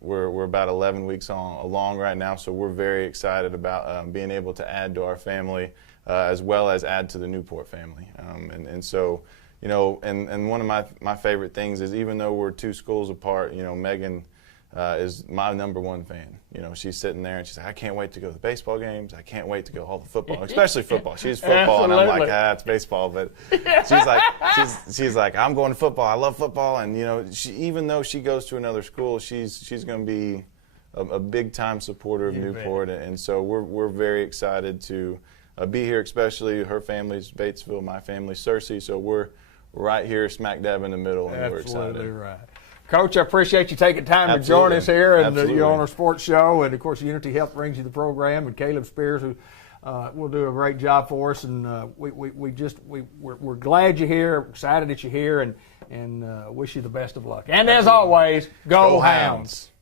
We're about 11 weeks along right now, so we're very excited about being able to add to our family as well as add to the Newport family. And so, you know, and one of my favorite things is, even though we're 2 schools apart, you know, Megan is my #1 fan. You know, she's sitting there and she's like, I can't wait to go to the baseball games. I can't wait to go all the football, especially football. She's football, and I'm like, it's baseball. But she's like, I'm going to football. I love football. And, you know, even though she goes to another school, she's going to be a big time supporter of Newport. And so we're very excited to be here, especially her family's Batesville, my family's Searcy. So we're right here smack dab in the middle, and we're excited. Absolutely right. Coach, I appreciate you taking time to join us here, and you're on our sports show, and of course Unity Health brings you the program, and Caleb Spears, who will do a great job for us, and we're glad you're here, excited that you're here, and wish you the best of luck. And as always, go Hounds.